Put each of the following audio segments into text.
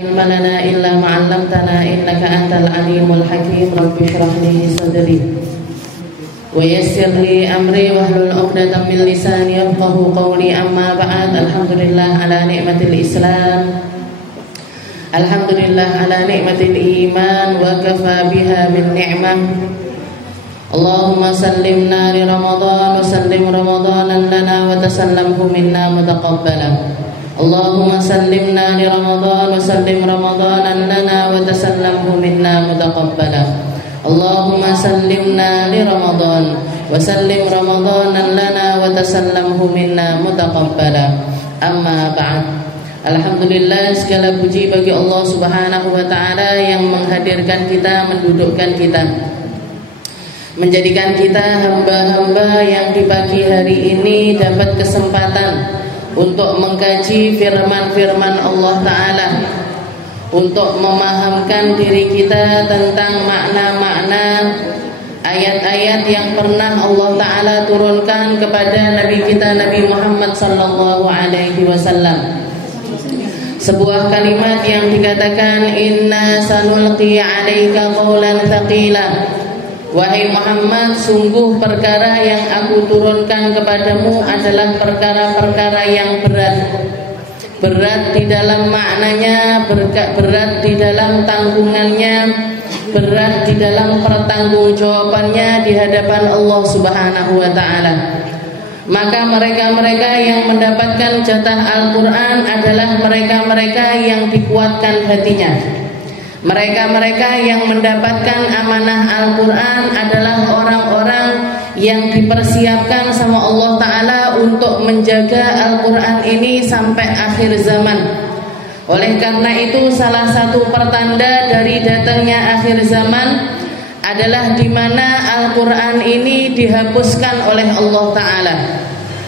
علم لنا إلا ما علمتنا إنك أنت العليم الحكيم رب اشرح لي صدري ويسر لي أمري واحلل عقدة من لساني يفقهوا قولي أما بعد الحمد لله على نعمة الإسلام الحمد لله على نعمة الإيمان وكفى بها من نعمة اللهم سلمنا لرمضان وسلم رمضانا لنا وتسلمه منا متقبلا اللهم سلمنا لرمضان وسلم رمضانا لنا وتسلمه منا متقبلا اللهم سلمنا لرمضان وسلم رمضانا لنا وتسلمه منا متقبلا أما بعد. Alhamdulillah, segala puji bagi Allah Subhanahu wa ta'ala yang menghadirkan kita, mendudukkan kita, menjadikan kita hamba-hamba yang di pagi hari ini dapat kesempatan untuk mengkaji firman-firman Allah Ta'ala, untuk memahamkan diri kita tentang makna-makna ayat-ayat yang pernah Allah Ta'ala turunkan kepada Nabi kita Nabi Muhammad sallallahu alaihi wasallam. Sebuah kalimat yang dikatakan inna sanulqi 'alaika qawlan thaqila. Wahai Muhammad, sungguh perkara yang aku turunkan kepadamu adalah perkara-perkara yang berat. Berat di dalam maknanya, berat di dalam tanggungannya, berat di dalam pertanggungjawabannya di hadapan Allah Subhanahu wa ta'ala. Maka mereka-mereka yang mendapatkan jatah Al-Quran adalah mereka-mereka yang dikuatkan hatinya. Mereka-mereka yang mendapatkan amanah Al-Quran adalah orang-orang yang dipersiapkan sama Allah Ta'ala untuk menjaga Al-Quran ini sampai akhir zaman. Oleh karena itu, salah satu pertanda dari datangnya akhir zaman adalah di mana Al-Quran ini dihapuskan oleh Allah Ta'ala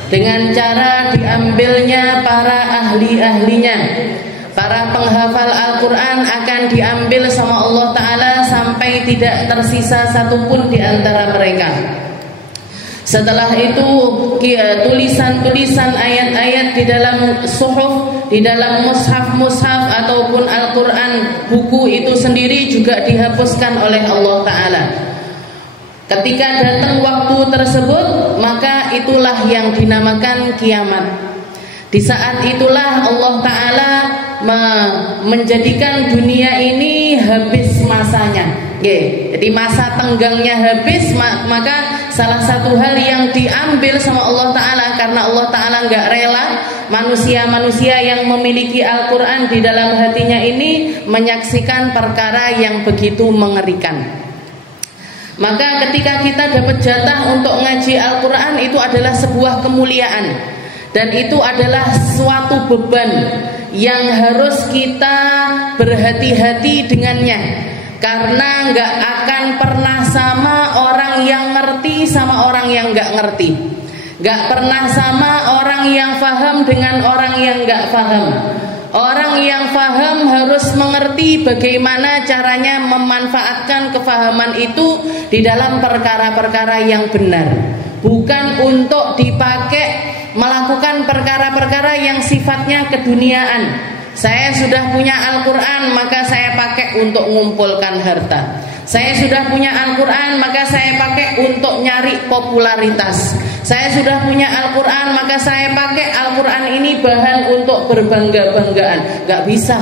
dengan cara diambilnya para ahli-ahlinya. Para penghafal Al-Quran akan diambil sama Allah Ta'ala sampai tidak tersisa satupun di antara mereka. Setelah itu tulisan-tulisan ayat-ayat di dalam suhuf, di dalam mushaf-mushaf ataupun Al-Quran, buku itu sendiri juga dihapuskan oleh Allah Ta'ala. Ketika datang waktu tersebut, maka itulah yang dinamakan kiamat. Di saat itulah Allah Ta'ala menjadikan dunia ini habis masanya. Jadi masa tenggangnya habis, maka salah satu hal yang diambil sama Allah Ta'ala, karena Allah Ta'ala gak rela manusia-manusia yang memiliki Al-Quran di dalam hatinya ini menyaksikan perkara yang begitu mengerikan. Maka ketika kita dapat jatah untuk ngaji Al-Quran, itu adalah sebuah kemuliaan, dan itu adalah suatu beban yang harus kita berhati-hati dengannya. Karena gak akan pernah sama orang yang ngerti sama orang yang gak ngerti. Gak pernah sama orang yang faham dengan orang yang gak faham. Orang yang faham harus mengerti bagaimana caranya memanfaatkan kefahaman itu di dalam perkara-perkara yang benar, bukan untuk dipakai melakukan perkara-perkara yang sifatnya keduniaan. Saya sudah punya Al-Quran, maka saya pakai untuk mengumpulkan harta. Saya sudah punya Al-Quran, maka saya pakai untuk nyari popularitas. Saya sudah punya Al-Quran, maka saya pakai Al-Quran ini bahan untuk berbangga-banggaan. Gak bisa.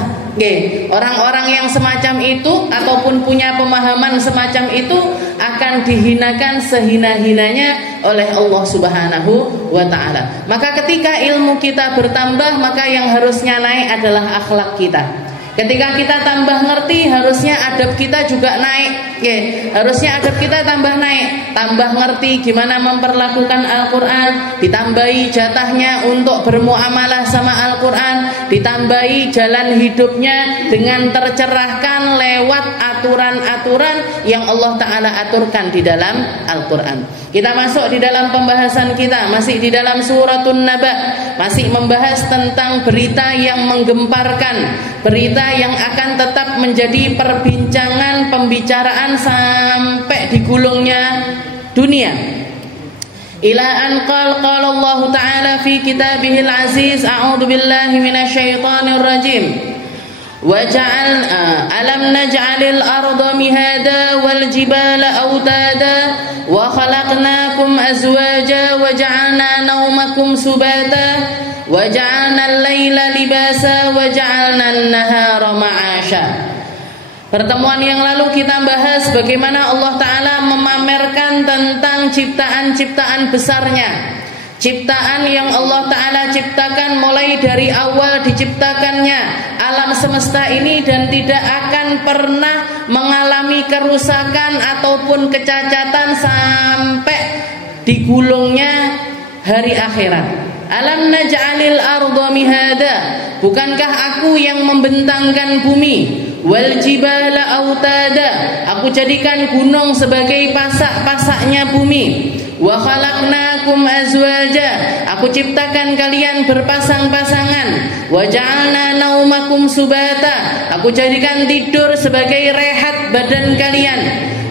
Orang-orang yang semacam itu ataupun punya pemahaman semacam itu akan dihinakan sehina-hinanya oleh Allah Subhanahu wa ta'ala. Maka ketika ilmu kita bertambah, maka yang harusnya naik adalah akhlak kita. Ketika kita tambah ngerti, harusnya adab kita juga naik. Harusnya adab kita tambah naik, tambah ngerti gimana memperlakukan Al-Quran, ditambahi jatahnya untuk bermuamalah sama Al-Quran, ditambahi jalan hidupnya dengan tercerahkan lewat aturan-aturan yang Allah Ta'ala aturkan di dalam Al-Quran. Kita masuk di dalam pembahasan kita, masih di dalam suratun Naba, masih membahas tentang berita yang menggemparkan, berita yang akan tetap menjadi perbincangan, pembicaraan sampai digulungnya dunia. Ila an qala Allah Ta'ala fi kitabihil aziz, a'udzu billahi minasyaitonir rajim. alam naj'alil arda mihada wal jibala autada wa khalaqnakum azwaja wa ja'alna naumakum subata wa ja'alna al-laila libasa wa ja'alna an-nahara ma'asha. Pertemuan yang lalu kita bahas bagaimana Allah Ta'ala memamerkan tentang ciptaan-ciptaan besarnya, ciptaan yang Allah Ta'ala ciptakan mulai dari awal diciptakannya alam semesta ini dan tidak akan pernah mengalami kerusakan ataupun kecacatan sampai digulungnya hari akhirat. Alam naj'alil arda mihada, bukankah aku yang membentangkan bumi? Wal jibala autada, aku jadikan gunung sebagai pasak-pasaknya bumi. Wa khalaqnakum azwaja, aku ciptakan kalian berpasang-pasangan. Wa ja'alna naumakum subata, aku jadikan tidur sebagai rehat badan kalian.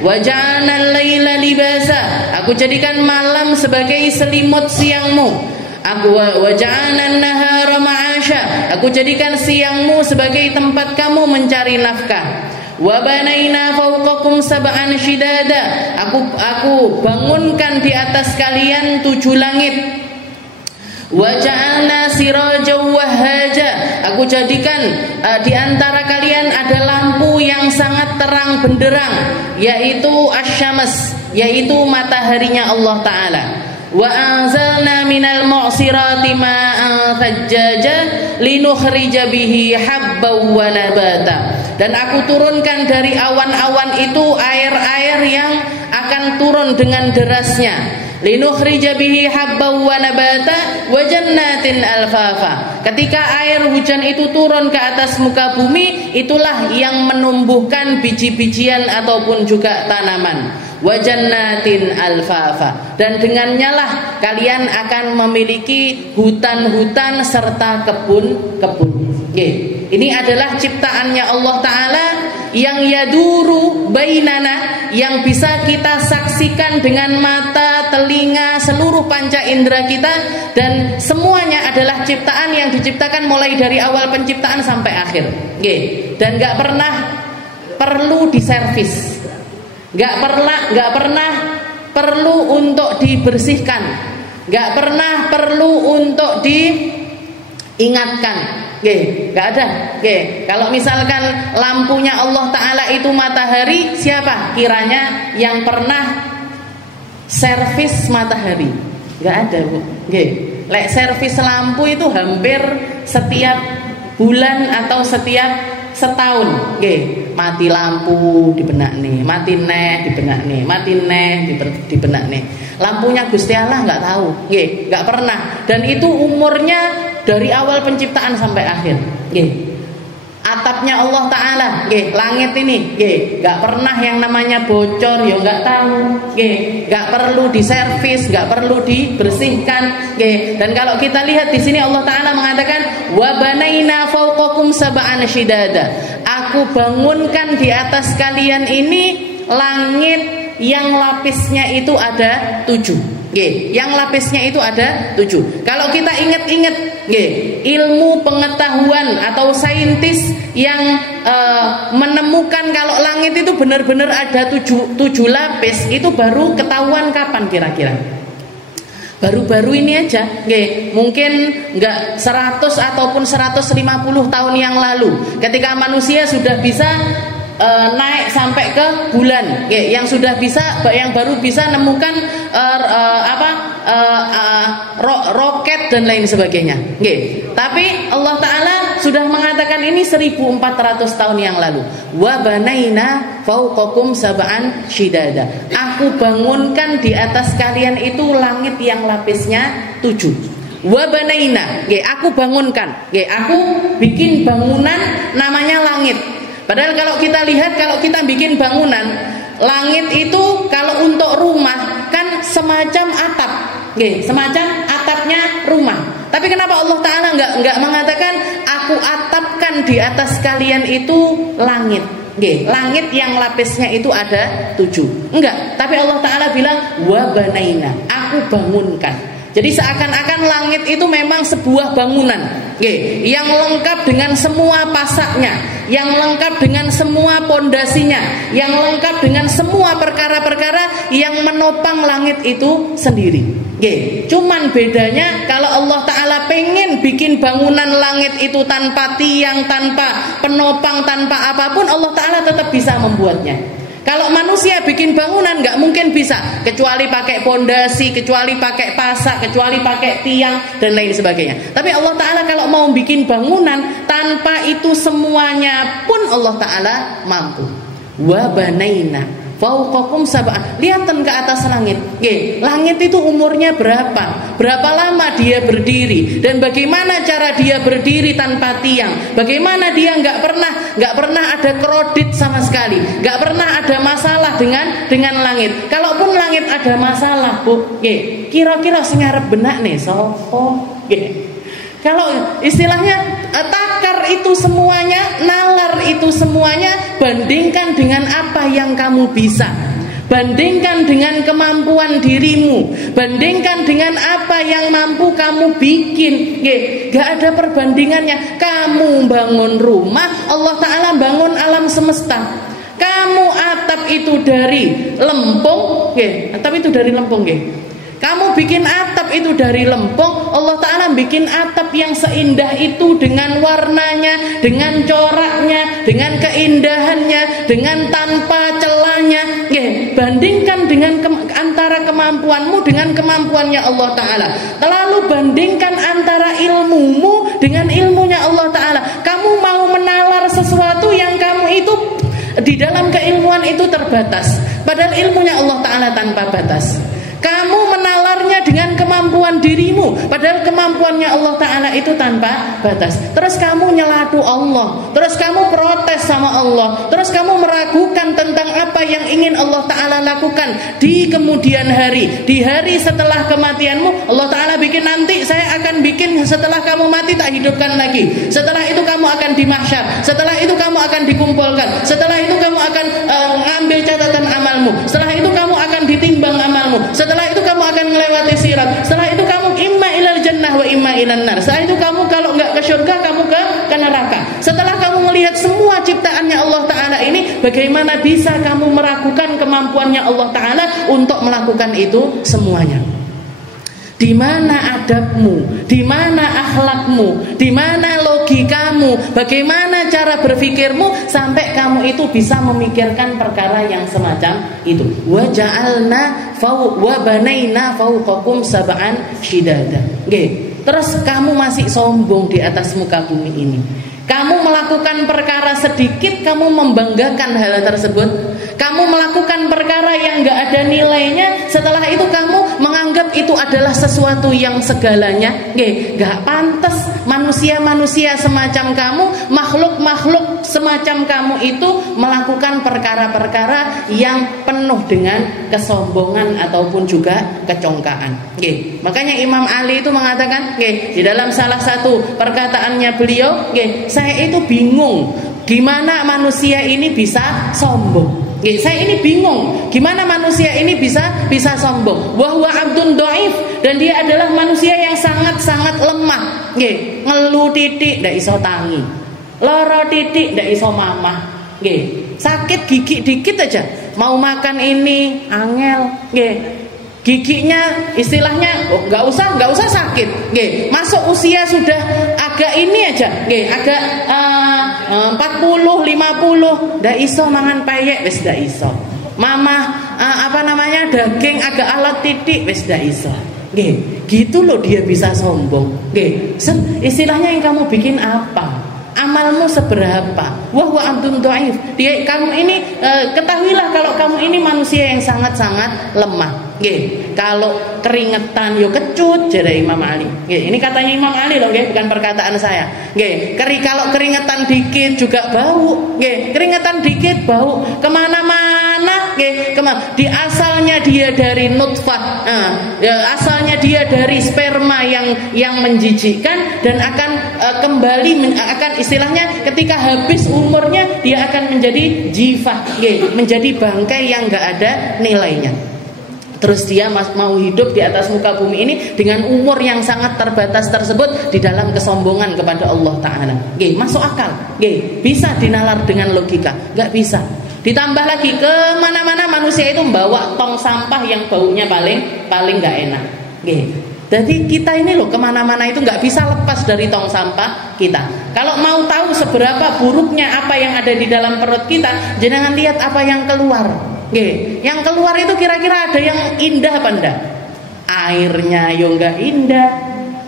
Wa ja'alna al-laila libasa, aku jadikan malam sebagai selimut siangmu. Aku waja'alna an-nahara ma'asha, aku jadikan siangmu sebagai tempat kamu mencari nafkah. Wa banaina fawqakum sab'an shidada, aku bangunkan di atas kalian 7 langit. Wa ja'alna sirajan wahhaja, aku jadikan di antara kalian ada lampu yang sangat terang benderang, yaitu asy-syams, yaitu mataharinya Allah Ta'ala. Wa anzalna minal mu'sirati ma'an thajjaja linukhrija bihi habban wa nabata, dan aku turunkan dari awan-awan itu air-air yang akan turun dengan derasnya. Linukhrija bihi habban wa nabata wa jannatin alfafa, ketika air hujan itu turun ke atas muka bumi, itulah yang menumbuhkan biji-bijian ataupun juga tanaman. Wa jannatin alfafa, dan dengannya lah kalian akan memiliki hutan-hutan serta kebun-kebun. Ini adalah ciptaannya Allah Ta'ala yang yaduru bainana, yang bisa kita saksikan dengan mata, telinga, seluruh panca indera kita, dan semuanya adalah ciptaan yang diciptakan mulai dari awal penciptaan sampai akhir. Dan gak pernah perlu diservis, gak pernah perlu untuk dibersihkan, gak pernah perlu untuk diingatkan. Gak ada. Kalau misalkan lampunya Allah Ta'ala itu matahari, siapa kiranya yang pernah servis matahari? Gak ada, Bu. Lek servis lampu itu hampir setiap bulan atau setiap setahun. Mati lampu dibenak nih, mati neh dibenak nih, mati neh dibenak nih. Lampunya Gusti Allah nggak tahu, nggak pernah. Dan itu umurnya dari awal penciptaan sampai akhir. Atapnya Allah Ta'ala, langit ini, nggak pernah yang namanya bocor, ya nggak tahu, nggak perlu diservis, nggak perlu dibersihkan. Dan kalau kita lihat di sini Allah Ta'ala mengatakan, wa banaina fawqakum sab'an shidada, aku bangunkan di atas kalian ini langit yang lapisnya itu ada 7. Yang lapisnya itu ada 7. Kalau kita ingat-ingat, ilmu pengetahuan atau saintis yang menemukan kalau langit itu benar-benar ada 7 lapis, itu baru ketahuan kapan kira-kira? Baru-baru ini aja, mungkin enggak 100 ataupun 150 tahun yang lalu, ketika manusia sudah bisa naik sampai ke bulan, yang sudah bisa, yang baru bisa nemukan roket dan lain sebagainya. Tapi Allah Ta'ala sudah mengatakan ini 1400 tahun yang lalu. Wa banaina fawqakum sab'an shidada, aku bangunkan di atas kalian itu langit yang lapisnya 7. Wa banaina, aku bangunkan, aku bikin bangunan namanya langit. Padahal kalau kita lihat, kalau kita bikin bangunan, langit itu kalau untuk rumah kan semacam atap, semacam atapnya rumah. Tapi kenapa Allah Ta'ala enggak mengatakan aku atapkan di atas kalian itu langit? Langit yang lapisnya itu ada 7. Enggak, tapi Allah Ta'ala bilang wa banaina, aku bangunkan. Jadi seakan-akan langit itu memang sebuah bangunan, yang lengkap dengan semua pasaknya, yang lengkap dengan semua pondasinya, yang lengkap dengan semua perkara-perkara yang menopang langit itu sendiri. Cuman bedanya kalau Allah Ta'ala pengen bikin bangunan langit itu tanpa tiang, tanpa penopang, tanpa apapun, Allah Ta'ala tetap bisa membuatnya. Kalau manusia bikin bangunan nggak mungkin bisa, kecuali pakai pondasi, kecuali pakai pasak, kecuali pakai tiang dan lain sebagainya. Tapi Allah Ta'ala kalau mau bikin bangunan tanpa itu semuanya pun Allah Ta'ala mampu. Wa banaina fauqakum sab'an. Lihatan ke atas langit. Langit itu umurnya berapa? Berapa lama dia berdiri? Dan bagaimana cara dia berdiri tanpa tiang? Bagaimana dia nggak pernah ada kredit sama sekali, nggak pernah ada masalah dengan langit. Kalaupun langit ada masalah, Bu, kira-kira sing arep benak nih sopo? Kalau istilahnya takar itu semuanya, nalar itu semuanya, bandingkan dengan apa yang kamu bisa, bandingkan dengan kemampuan dirimu, bandingkan dengan apa yang mampu kamu bikin. Gak ada perbandingannya. Kamu bangun rumah, Allah Ta'ala bangun alam semesta. Kamu atap itu dari lempung, atap itu dari lempung, kamu bikin atap itu dari lempung, Allah Ta'ala bikin atap yang seindah itu dengan warnanya, dengan coraknya, dengan keindahannya, dengan tanpa celahnya. Bandingkan dengan antara kemampuanmu dengan kemampuannya Allah Ta'ala. Lalu bandingkan antara ilmumu dengan ilmunya Allah Ta'ala. Kamu mau menalar sesuatu yang kamu itu di dalam keilmuan itu terbatas, padahal ilmunya Allah Ta'ala tanpa batas. Kamu menalarnya dengan kemampuan dirimu, padahal kemampuannya Allah Ta'ala itu tanpa batas. Terus kamu nyelatu Allah, terus kamu protes sama Allah, terus kamu meragukan tentang apa yang ingin Allah Ta'ala lakukan di kemudian hari, di hari setelah kematianmu. Allah Ta'ala bikin nanti, saya akan bikin setelah kamu mati tak hidupkan lagi. Setelah itu kamu akan di mahsyar, setelah itu kamu akan dikumpulkan, setelah itu kamu akan ngambil catatan amalmu, setelah itu kamu akan ditimbang amalmu, setelah itu kamu akan melewati sirat, setelah itu kamu imma ilal jannah wa imma ilan nar. Setelah itu kamu kalau enggak ke surga, kamu ke neraka. Setelah kamu melihat semua ciptaannya Allah Ta'ala ini, bagaimana bisa kamu meragukan kemampuannya Allah Ta'ala untuk melakukan itu semuanya? Di mana adabmu? Di mana akhlakmu? Di mana logikamu? Bagaimana cara berpikirmu sampai kamu itu bisa memikirkan perkara yang semacam itu? Wa ja'alna wa banaina fawqakum sab'an shidada. Terus kamu masih sombong di atas muka bumi ini. Kamu melakukan perkara sedikit, kamu membanggakan hal tersebut. Kamu melakukan perkara yang gak ada nilainya, setelah itu kamu menganggap itu adalah sesuatu yang segalanya. Gak pantas manusia-manusia semacam kamu, makhluk-makhluk semacam kamu itu melakukan perkara-perkara yang penuh dengan kesombongan ataupun juga kecongkaan. Makanya Imam Ali itu mengatakan, di dalam salah satu perkataannya beliau, saya itu bingung gimana manusia ini bisa sombong. Saya ini bingung gimana manusia ini bisa sombong. Wa huwa abdun dhaif, dan dia adalah manusia yang sangat-sangat lemah. Ngelu titik ndak iso tangi, lara titik ndak iso mamah. Sakit gigi dikit aja mau makan ini angel. Giginya istilahnya nggak usah sakit. Masuk usia sudah agak ini aja, agak 40, 50, ndak iso mangan peyek wis ndak iso. Mama daging agak alat titik wis ndak iso. Gitu loh dia bisa sombong. Istilahnya yang kamu bikin apa? Amalmu seberapa? Wahwa abdun dhaif. Kamu ini ketahuilah kalau kamu ini manusia yang sangat-sangat lemah. Kalau keringetan yo kecut, jare Imam Ali. Ini katanya Imam Ali loh, bukan perkataan saya. Kalau keringetan dikit juga bau. Keringetan dikit bau. Kemana-mana. Di asalnya dia dari nutfah, asalnya dia dari sperma yang menjijikkan dan akan kembali akan istilahnya ketika habis umurnya dia akan menjadi jifah, menjadi bangkai yang nggak ada nilainya. Terus dia mau hidup di atas muka bumi ini dengan umur yang sangat terbatas tersebut di dalam kesombongan kepada Allah Ta'ala. Masuk akal? Bisa dinalar dengan logika? Gak bisa. Ditambah lagi, kemana-mana manusia itu membawa tong sampah yang baunya paling gak enak. Jadi kita ini loh kemana-mana itu gak bisa lepas dari tong sampah kita. Kalau mau tahu seberapa buruknya apa yang ada di dalam perut kita, jangan lihat apa yang keluar. Yang keluar itu kira-kira ada yang indah apa enggak? Airnya yo enggak indah,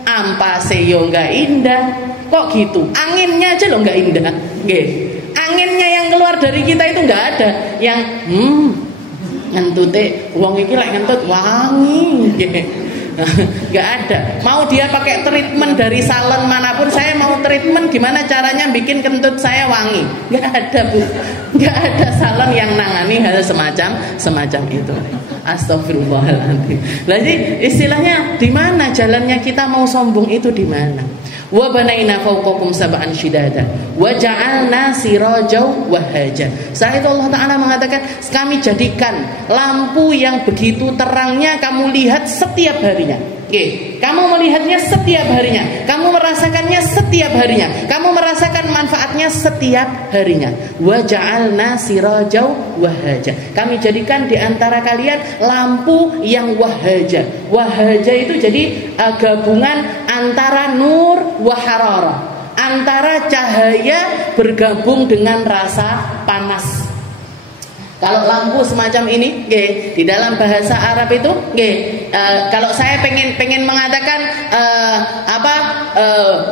ampase yo enggak indah. Kok gitu? Anginnya aja lo enggak indah. Anginnya yang keluar dari kita itu enggak ada yang ngentute wong iki lek ngentut wangi. Nggak ada. Mau dia pakai treatment dari salon manapun, saya mau treatment gimana caranya bikin kentut saya wangi, nggak ada, Bu. Nggak ada salon yang nangani hal semacam itu. Astagfirullahaladzim. Jadi istilahnya di mana jalannya kita mau sombong itu di mana? Wa banaina fawqakum sab'an shidada wa ja'alna sirajan wahaja. Setelah itu Allah Ta'ala mengatakan, kami jadikan lampu yang begitu terangnya kamu lihat setiap harinya. Kamu melihatnya setiap harinya, kamu merasakannya setiap harinya, kamu merasakan manfaatnya setiap harinya. Wa ja'alna sirajan wahaja. Kami jadikan di antara kalian lampu yang wahaja. Wahaja itu jadi gabungan antara nur wa hararah, antara cahaya bergabung dengan rasa panas. Kalau lampu semacam ini, di dalam bahasa Arab itu, kalau saya pengen mengatakan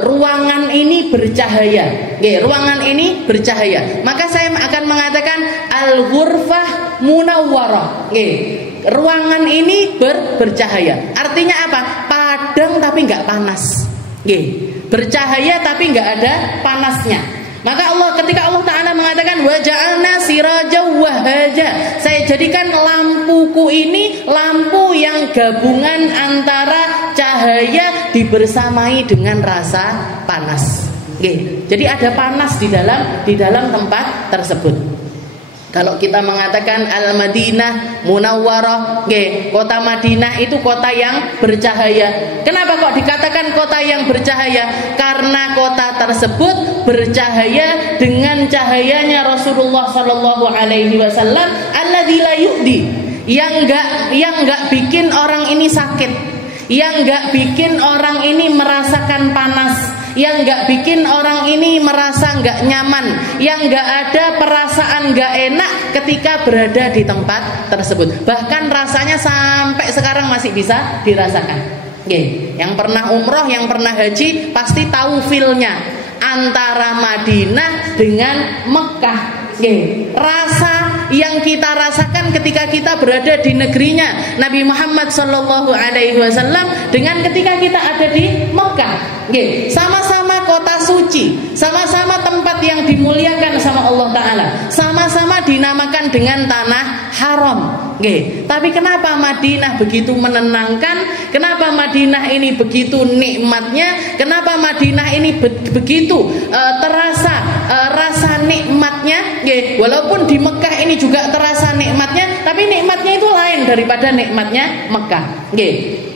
ruangan ini bercahaya, ruangan ini bercahaya, maka saya akan mengatakan al-ghurfah munawwarah. Ruangan ini bercahaya. Artinya apa? Padang tapi nggak panas. Bercahaya tapi nggak ada panasnya. Maka ketika Allah Ta'ala mengatakan wa ja'alna sirajan wahaja, saya jadikan lampuku ini lampu yang gabungan antara cahaya dibersamai dengan rasa panas. Jadi ada panas di dalam tempat tersebut. Kalau kita mengatakan Al-Madinah Munawwarah, kota Madinah itu kota yang bercahaya. Kenapa kok dikatakan kota yang bercahaya? Karena kota tersebut bercahaya dengan cahayanya Rasulullah Sallallahu Alaihi Wasallam, alladzi la yu'di, yang enggak bikin orang ini sakit, yang enggak bikin orang ini merasakan panas, yang nggak bikin orang ini merasa nggak nyaman, yang nggak ada perasaan nggak enak ketika berada di tempat tersebut. Bahkan rasanya sampai sekarang masih bisa dirasakan. Yang pernah umroh, yang pernah haji pasti tahu feel-nya antara Madinah dengan Mekah. Rasa yang kita rasakan ketika kita berada di negerinya Nabi Muhammad Sallallahu Alaihi Wasallam dengan ketika kita ada di Mekah. Sama-sama kota suci, sama-sama tempat yang dimuliakan sama Allah Ta'ala, sama-sama dinamakan dengan tanah haram. Tapi kenapa Madinah begitu menenangkan? Kenapa Madinah ini begitu nikmatnya? Kenapa Madinah ini begitu terasa rasa nikmatnya? Walaupun di Mekah ini juga terasa nikmatnya, tapi nikmatnya itu lain daripada nikmatnya Mekah.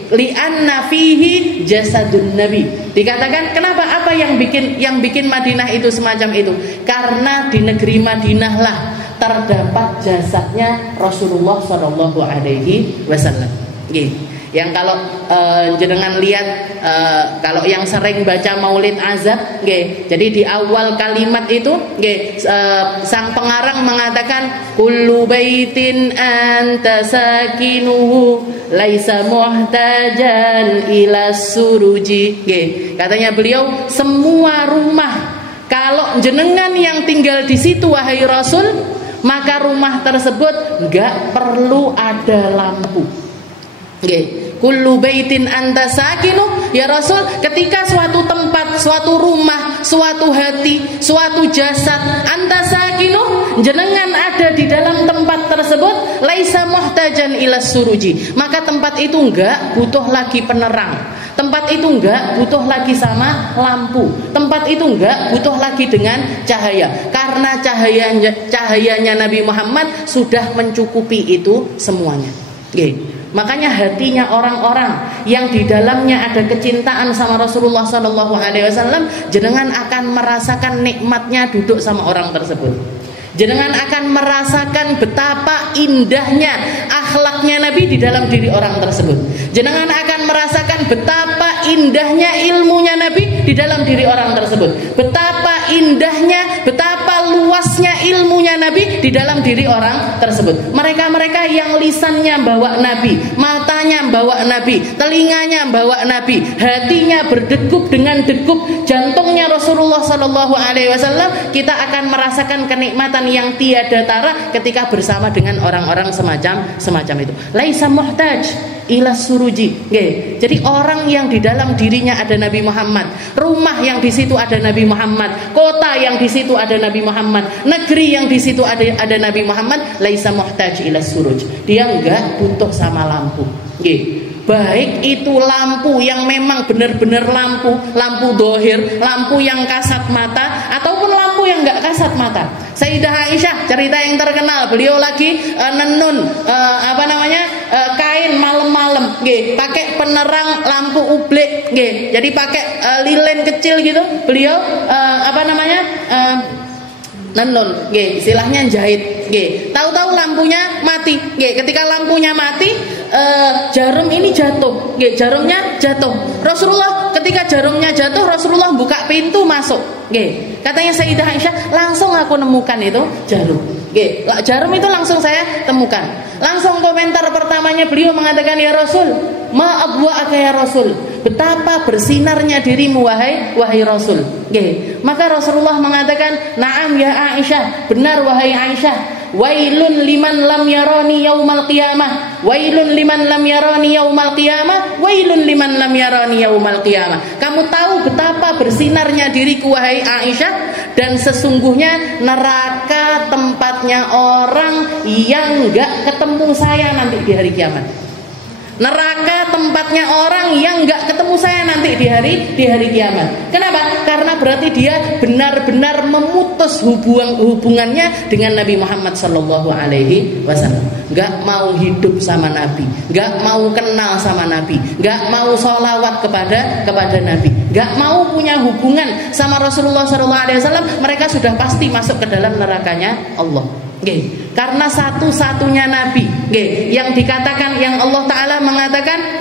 Li'anna fihi jasadun nabi. Dikatakan kenapa, apa yang bikin Madinah itu semacam itu? Karena di negeri Madinah lah terdapat jasadnya Rasulullah Shallallahu Alaihi Wasallam. Yang kalau jenengan lihat, kalau yang sering baca Maulid Azab, jadi di awal kalimat itu, sang pengarang mengatakan kullu baitin anta sakinuhu laisa muhtajan ila suruji. Katanya beliau, semua rumah kalau jenengan yang tinggal di situ wahai Rasul, maka rumah tersebut enggak perlu ada lampu. Kullu baitin anta sakinu, ya Rasul, ketika suatu tempat, suatu rumah, suatu hati, suatu jasad, anta sakinu, jenengan ada di dalam tempat tersebut, laisa muhtajan ila suruji, maka tempat itu enggak butuh lagi penerang, tempat itu enggak butuh lagi sama lampu, tempat itu enggak butuh lagi dengan cahaya, karena cahayanya Nabi Muhammad sudah mencukupi itu semuanya. Makanya hatinya orang-orang yang di dalamnya ada kecintaan sama Rasulullah SAW, jenengan akan merasakan nikmatnya duduk sama orang tersebut. Jenengan akan merasakan betapa indahnya akhlaknya Nabi di dalam diri orang tersebut. Jenengan akan merasakan betapa indahnya ilmunya Nabi di dalam diri orang tersebut. Betapa indahnya, betapa luasnya ilmunya Nabi di dalam diri orang tersebut. Mereka-mereka yang lisannya bawa Nabi, matanya bawa Nabi, telinganya bawa Nabi, hatinya berdegup dengan degup jantungnya Rasulullah SAW, kita akan merasakan kenikmatan yang tiada tara ketika bersama dengan orang-orang semacam itu. Laisa muhtaj ila suruji. Jadi orang yang di dalam dirinya ada Nabi Muhammad, rumah yang di situ ada Nabi Muhammad, kota yang di situ ada Nabi Muhammad, negeri yang di situ ada Nabi Muhammad, laisa muhtaj ila suruj. Dia enggak butuh sama lampu. Baik itu lampu yang memang benar-benar lampu dohir, lampu yang kasat mata, ataupun lampu yang enggak kasat mata. Sayyidah Aisyah, cerita yang terkenal, beliau lagi nenun kain malam-malam, pakai penerang lampu ublek, jadi pakai lilin kecil gitu, beliau nenun, istilahnya jahit. Tahu-tahu lampunya mati. Ketika lampunya mati, jarum ini jatuh. Jarumnya jatuh. Rasulullah ketika jarumnya jatuh, Rasulullah buka pintu masuk. Katanya Sayyidah Aisyah, langsung aku nemukan itu jarum. Jarum itu langsung saya temukan. Langsung komentar pertamanya beliau mengatakan, ya Rasul, ma adwa'aka ya Rasul, betapa bersinarnya dirimu wahai Rasul. Maka Rasulullah mengatakan, na'am ya Aisyah, benar wahai Aisyah. Wailun liman lam yarani yaumal qiyamah, wailun liman lam yarani yaumal qiyamah, wailun liman lam yarani yaumal qiyamah. Kamu tahu betapa bersinarnya diriku wahai Aisyah, dan sesungguhnya neraka tempatnya orang yang enggak ketemu saya nanti di hari kiamat. Neraka tempatnya orang yang enggak ketemu saya nanti di hari kiamat. Kenapa? Karena berarti dia benar-benar memutus hubungannya dengan Nabi Muhammad SAW. Enggak mau hidup sama Nabi, enggak mau kenal sama Nabi, enggak mau sholawat kepada Nabi, enggak mau punya hubungan sama Rasulullah SAW. Mereka sudah pasti masuk ke dalam nerakanya Allah. Karena satu-satunya Nabi yang dikatakan, yang Allah Ta'ala mengatakan,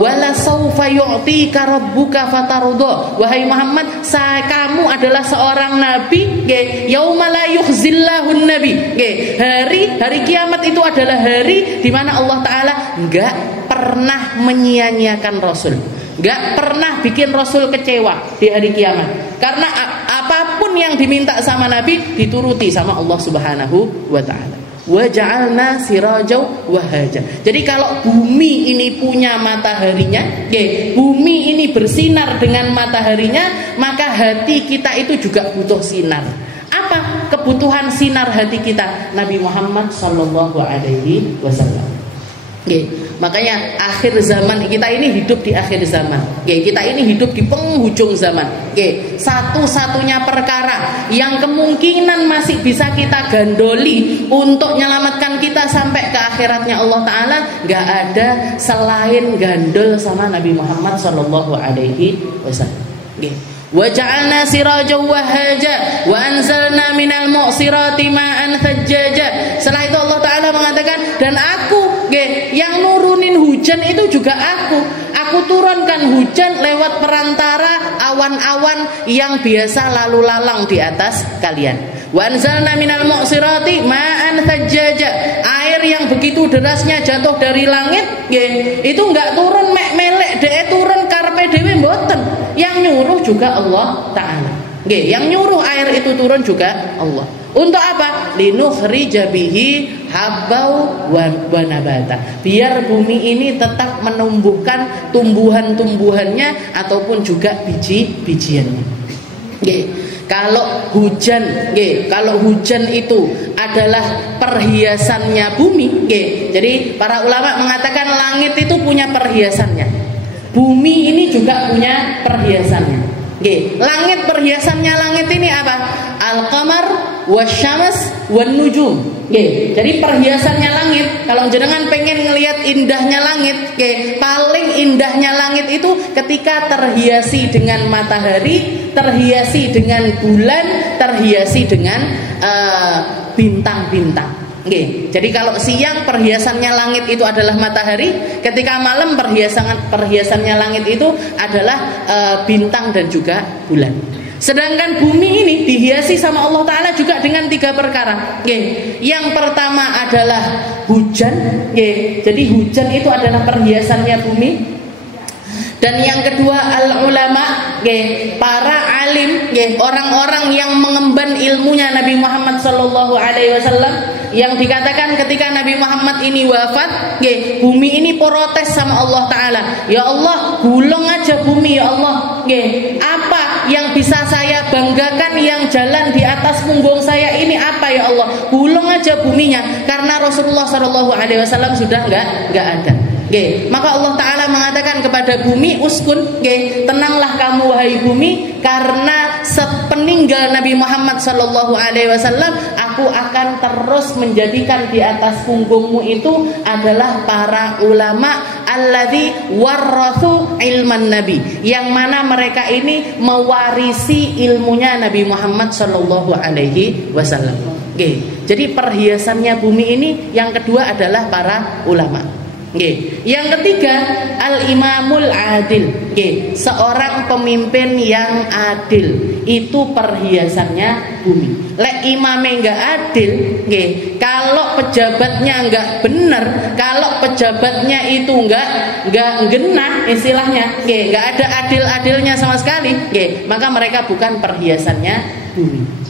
wala saufa yu'tika rabbuka fatarudha. Wahai Muhammad, kamu adalah seorang Nabi, yauma la yukhzillahun nabi. Hari kiamat itu adalah hari di mana Allah Ta'ala enggak pernah menyia-nyiakan Rasul, enggak pernah bikin Rasul kecewa di hari kiamat. Karena apapun yang diminta sama Nabi dituruti sama Allah Subhanahu wa Ta'ala. Wa ja'alna sirajau wahaja. Jadi kalau bumi ini punya mataharinya, bumi ini bersinar dengan mataharinya, maka hati kita itu juga butuh sinar. Apa kebutuhan sinar hati kita? Nabi Muhammad sallallahu alaihi wasallam. Makanya akhir zaman, kita ini hidup di akhir zaman. Kita ini hidup di penghujung zaman. Satu-satunya perkara yang kemungkinan masih bisa kita gandoli untuk menyelamatkan kita sampai ke akhiratnya Allah Ta'ala, gak ada selain gandol sama Nabi Muhammad sallallahu alaihi wasallam. Wa ja'alna sirajan wahaja wa anzalna minal mu'sirati ma'an thajjaja. Setelah itu Allah Ta'ala mengatakan, dan aku yang nurunin hujan itu juga aku turunkan hujan lewat perantara awan-awan yang biasa lalu lalang di atas kalian. Wa anzalna minal mu'sirati ma'an thajjaja. Air yang begitu derasnya jatuh dari langit, itu enggak turun melek, dia turun karpe dhewe mboten. Yang nyuruh juga Allah Ta'ala. Yang nyuruh air itu turun juga Allah. Untuk apa? Linukhrija bihi habbau wa nabata. Biar bumi ini tetap menumbuhkan tumbuhan-tumbuhannya ataupun juga biji-bijiannya. Kalau hujan itu adalah perhiasannya bumi, jadi para ulama mengatakan langit itu punya perhiasannya, bumi ini juga punya perhiasannya. Nggih, langit perhiasannya langit ini apa? Al-qamar wasyams wan nujum. Nggih, jadi perhiasannya langit, kalau jenengan pengen ngelihat indahnya langit, nggih, paling indahnya langit itu ketika terhiasi dengan matahari, terhiasi dengan bulan, terhiasi dengan bintang-bintang. Nggih. Jadi kalau siang perhiasannya langit itu adalah matahari, ketika malam perhiasannya langit itu adalah bintang dan juga bulan. Sedangkan bumi ini dihiasi sama Allah Ta'ala juga dengan 3 perkara. Nggih. Yang pertama adalah hujan. Nggih. Jadi hujan itu adalah perhiasannya bumi. Dan yang kedua al-ulama, para alim, orang-orang yang mengemban ilmunya Nabi Muhammad SAW, yang dikatakan ketika Nabi Muhammad ini wafat, bumi ini protes sama Allah Ta'ala. Ya Allah, gulung aja bumi ya Allah. Apa yang bisa saya banggakan yang jalan di atas punggung saya ini apa ya Allah? Gulung aja buminya, karena Rasulullah SAW sudah nggak ada. Maka Allah Ta'ala mengatakan kepada bumi, uskun, tenanglah kamu wahai bumi, karena sepeninggal Nabi Muhammad SAW, aku akan terus menjadikan di atas punggungmu itu adalah para ulama alladzi warrathu ilman nabi, yang mana mereka ini mewarisi ilmunya Nabi Muhammad SAW. Jadi perhiasannya bumi ini yang kedua adalah para ulama. Yang ketiga al-imamul adil, seorang pemimpin yang adil, itu perhiasannya bumi. Lek imame nggak adil, kalau pejabatnya nggak bener, kalau pejabatnya itu nggak genah istilahnya, nggak ada adil-adilnya sama sekali, maka mereka bukan perhiasannya bumi.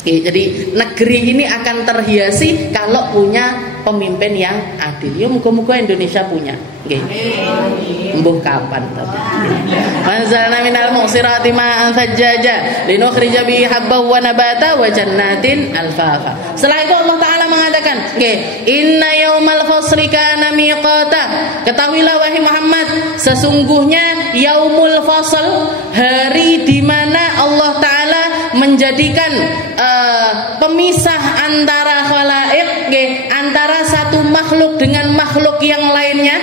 Jadi negeri ini akan terhiasi kalau punya pemimpin yang adil. Ya muga-muga Indonesia punya. Mbuh kapan tapi. Anzalna minal mu'sirati ma'an thajjaja linukhrija bihi habban wa nabata wa jannatin alfafa. Setelah itu Allah Ta'ala mengatakan, inna yaumal fasli kana miqata. Ketahuilah wahai Muhammad, sesungguhnya yaumul fasl, hari di mana Allah Ta'ala menjadikan pemisah antara khalaik, antara satu makhluk dengan makhluk yang lainnya,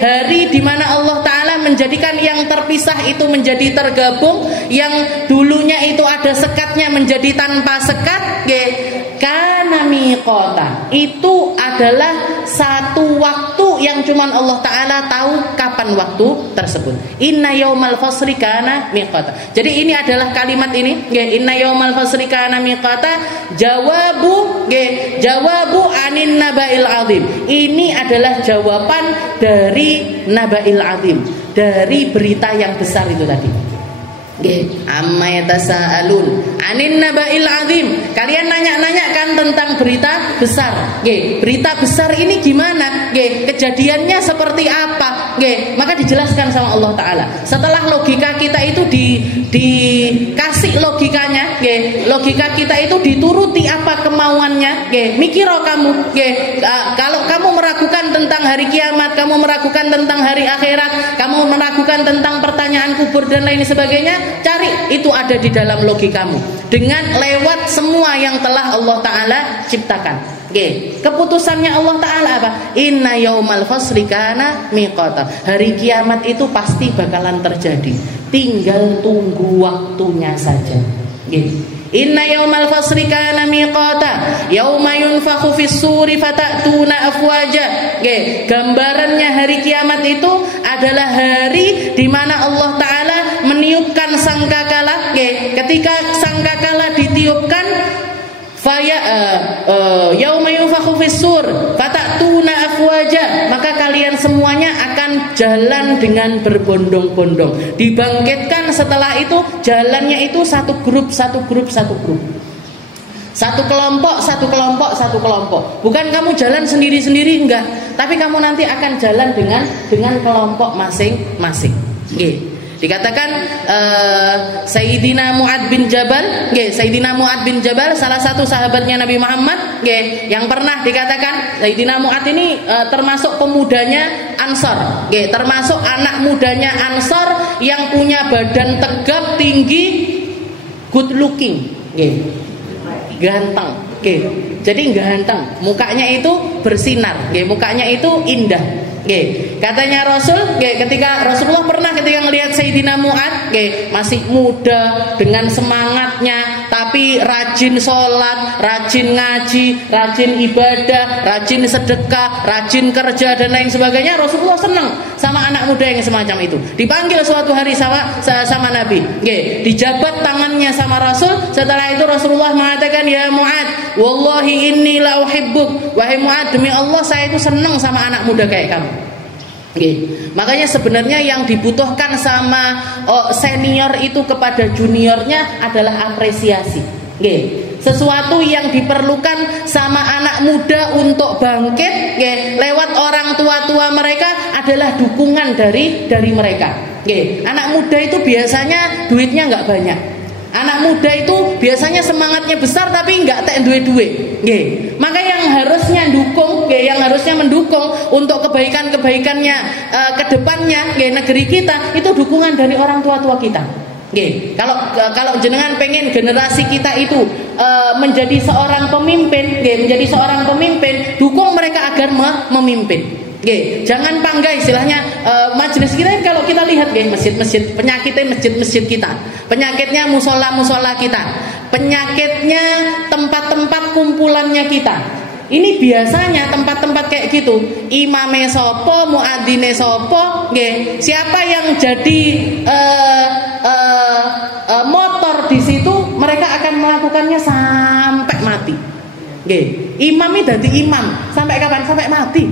hari di mana Allah Ta'ala menjadikan yang terpisah itu menjadi tergabung, yang dulunya itu ada sekatnya menjadi tanpa sekat, kana miqata, itu adalah satu waktu yang cuman Allah Ta'ala tahu kapan waktu tersebut. Inna yaumal fasri kana miqata. Jadi ini adalah kalimat ini, inna yaumal fasri kana miqata, jawabu anin nabail azim. Ini adalah jawaban dari nabail azim, dari berita yang besar itu tadi. Amma yatasaalun anin nabail azim. Kalian nanya-nanya kan tentang berita besar. Berita besar ini gimana? Kejadiannya seperti apa? Maka dijelaskan sama Allah Ta'ala. Setelah logika kita itu dikasih logikanya, logika kita itu dituruti apa kemauannya. Mikiro kamu, kalau kamu meragukan tentang hari kiamat, kamu meragukan tentang hari akhirat, kamu meragukan tentang pertanyaan kubur dan lain sebagainya, cari, itu ada di dalam logikamu dengan lewat semua yang telah Allah Ta'ala ciptakan. Keputusannya Allah Ta'ala apa? Inna yaumal fasli kana miqata. Hari kiamat itu pasti bakalan terjadi, tinggal tunggu waktunya saja. Inna yaumal fasri kana miqata yauma yunfakhu fis suri fatatuna afwaja. Gambarannya hari kiamat itu adalah hari di mana Allah Ta'ala meniupkan sangkakala. Ketika sangkakala ditiupkan, yauma yunfakhu fis sur fatatuna afwaja, maka kalian semuanya akan jalan dengan berbondong-bondong. Dibangkitkan setelah itu, jalannya itu satu grup. Satu kelompok. Bukan kamu jalan sendiri-sendiri, enggak, tapi kamu nanti akan jalan dengan kelompok masing-masing. Dikatakan Sayyidina Mu'ad bin Jabal, Sayyidina Mu'ad bin Jabal salah satu sahabatnya Nabi Muhammad, yang pernah dikatakan Sayyidina Mu'ad ini termasuk pemudanya Ansor, termasuk anak mudanya Ansor yang punya badan tegap, tinggi, good looking, ganteng. Jadi ganteng, mukanya itu bersinar, mukanya itu indah. Katanya Rasul, ketika Rasulullah pernah ketika melihat Sayyidina Mu'ad, masih muda dengan semangatnya, tapi rajin sholat, rajin ngaji, rajin ibadah, rajin sedekah, rajin kerja dan lain sebagainya. Rasulullah senang sama anak muda yang semacam itu. Dipanggil suatu hari sama Nabi, dijabat tangannya sama Rasul. Setelah itu Rasulullah mengatakan, ya Mu'ad, wallahi inni la uhibbuk. Wahai Mu'ad, demi Allah saya itu senang sama anak muda kayak kamu. Makanya sebenarnya yang dibutuhkan sama senior itu kepada juniornya adalah apresiasi. Sesuatu yang diperlukan sama anak muda untuk bangkit lewat orang tua-tua mereka adalah dukungan dari mereka. Anak muda itu biasanya duitnya nggak banyak. Anak muda itu biasanya semangatnya besar tapi nggak tek duit-duit. Maka yang harusnya dukung, yang harusnya mendukung untuk kebaikan-kebaikannya ke depannya negeri kita itu dukungan dari orang tua-tua kita. Kalau jenengan pengen generasi kita itu menjadi seorang pemimpin, dukung mereka agar memimpin. Jangan panggai istilahnya majelis kita. Kalau kita lihat masjid-masjid, penyakitnya masjid-masjid kita, penyakitnya musola-musola kita, penyakitnya tempat-tempat kumpulannya kita. Ini biasanya tempat-tempat kayak gitu, imame sopo, muadzine sopo, siapa yang jadi motor di situ, mereka akan melakukannya sampai mati. Imam ini jadi imam sampai kapan? Sampai mati.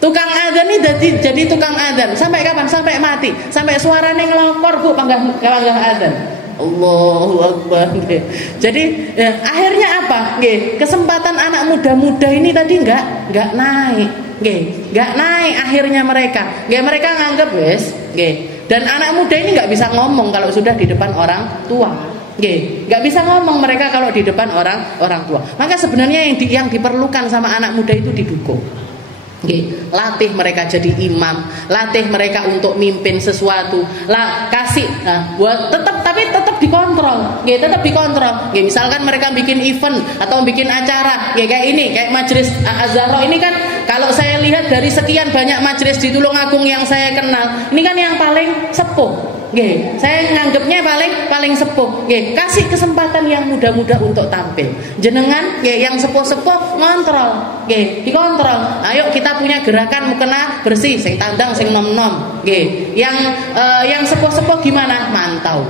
Tukang adzan ini jadi tukang adzan sampai kapan? Sampai mati. Sampai suaranya ngelokor bu panggah adzan. Allahu Akbar. Jadi akhirnya apa? Kesempatan anak muda-muda ini tadi nggak naik. Nggak naik akhirnya mereka. Mereka nganggap wes. Dan anak muda ini nggak bisa ngomong kalau sudah di depan orang tua. Nggak bisa ngomong mereka kalau di depan orang tua. Maka sebenarnya yang diperlukan sama anak muda itu didukung. Latih mereka jadi imam, latih mereka untuk mimpin sesuatu, kasih buat tetap dikontrol, tetap dikontrol. Misalkan mereka bikin event atau bikin acara, kayak ini, kayak majelis Az-Zahra ini kan, kalau saya lihat dari sekian banyak majelis di Tulungagung yang saya kenal, ini kan yang paling sepuh. Saya nganggapnya paling sepuh. Kasih kesempatan yang muda-muda untuk tampil. Jenengan yang sepuh-sepuh ngontrol, dikontrol. Ayo kita punya gerakan mukena bersih, sing tandang, sing nom-nom. Yang sepuh-sepuh gimana? Mantau.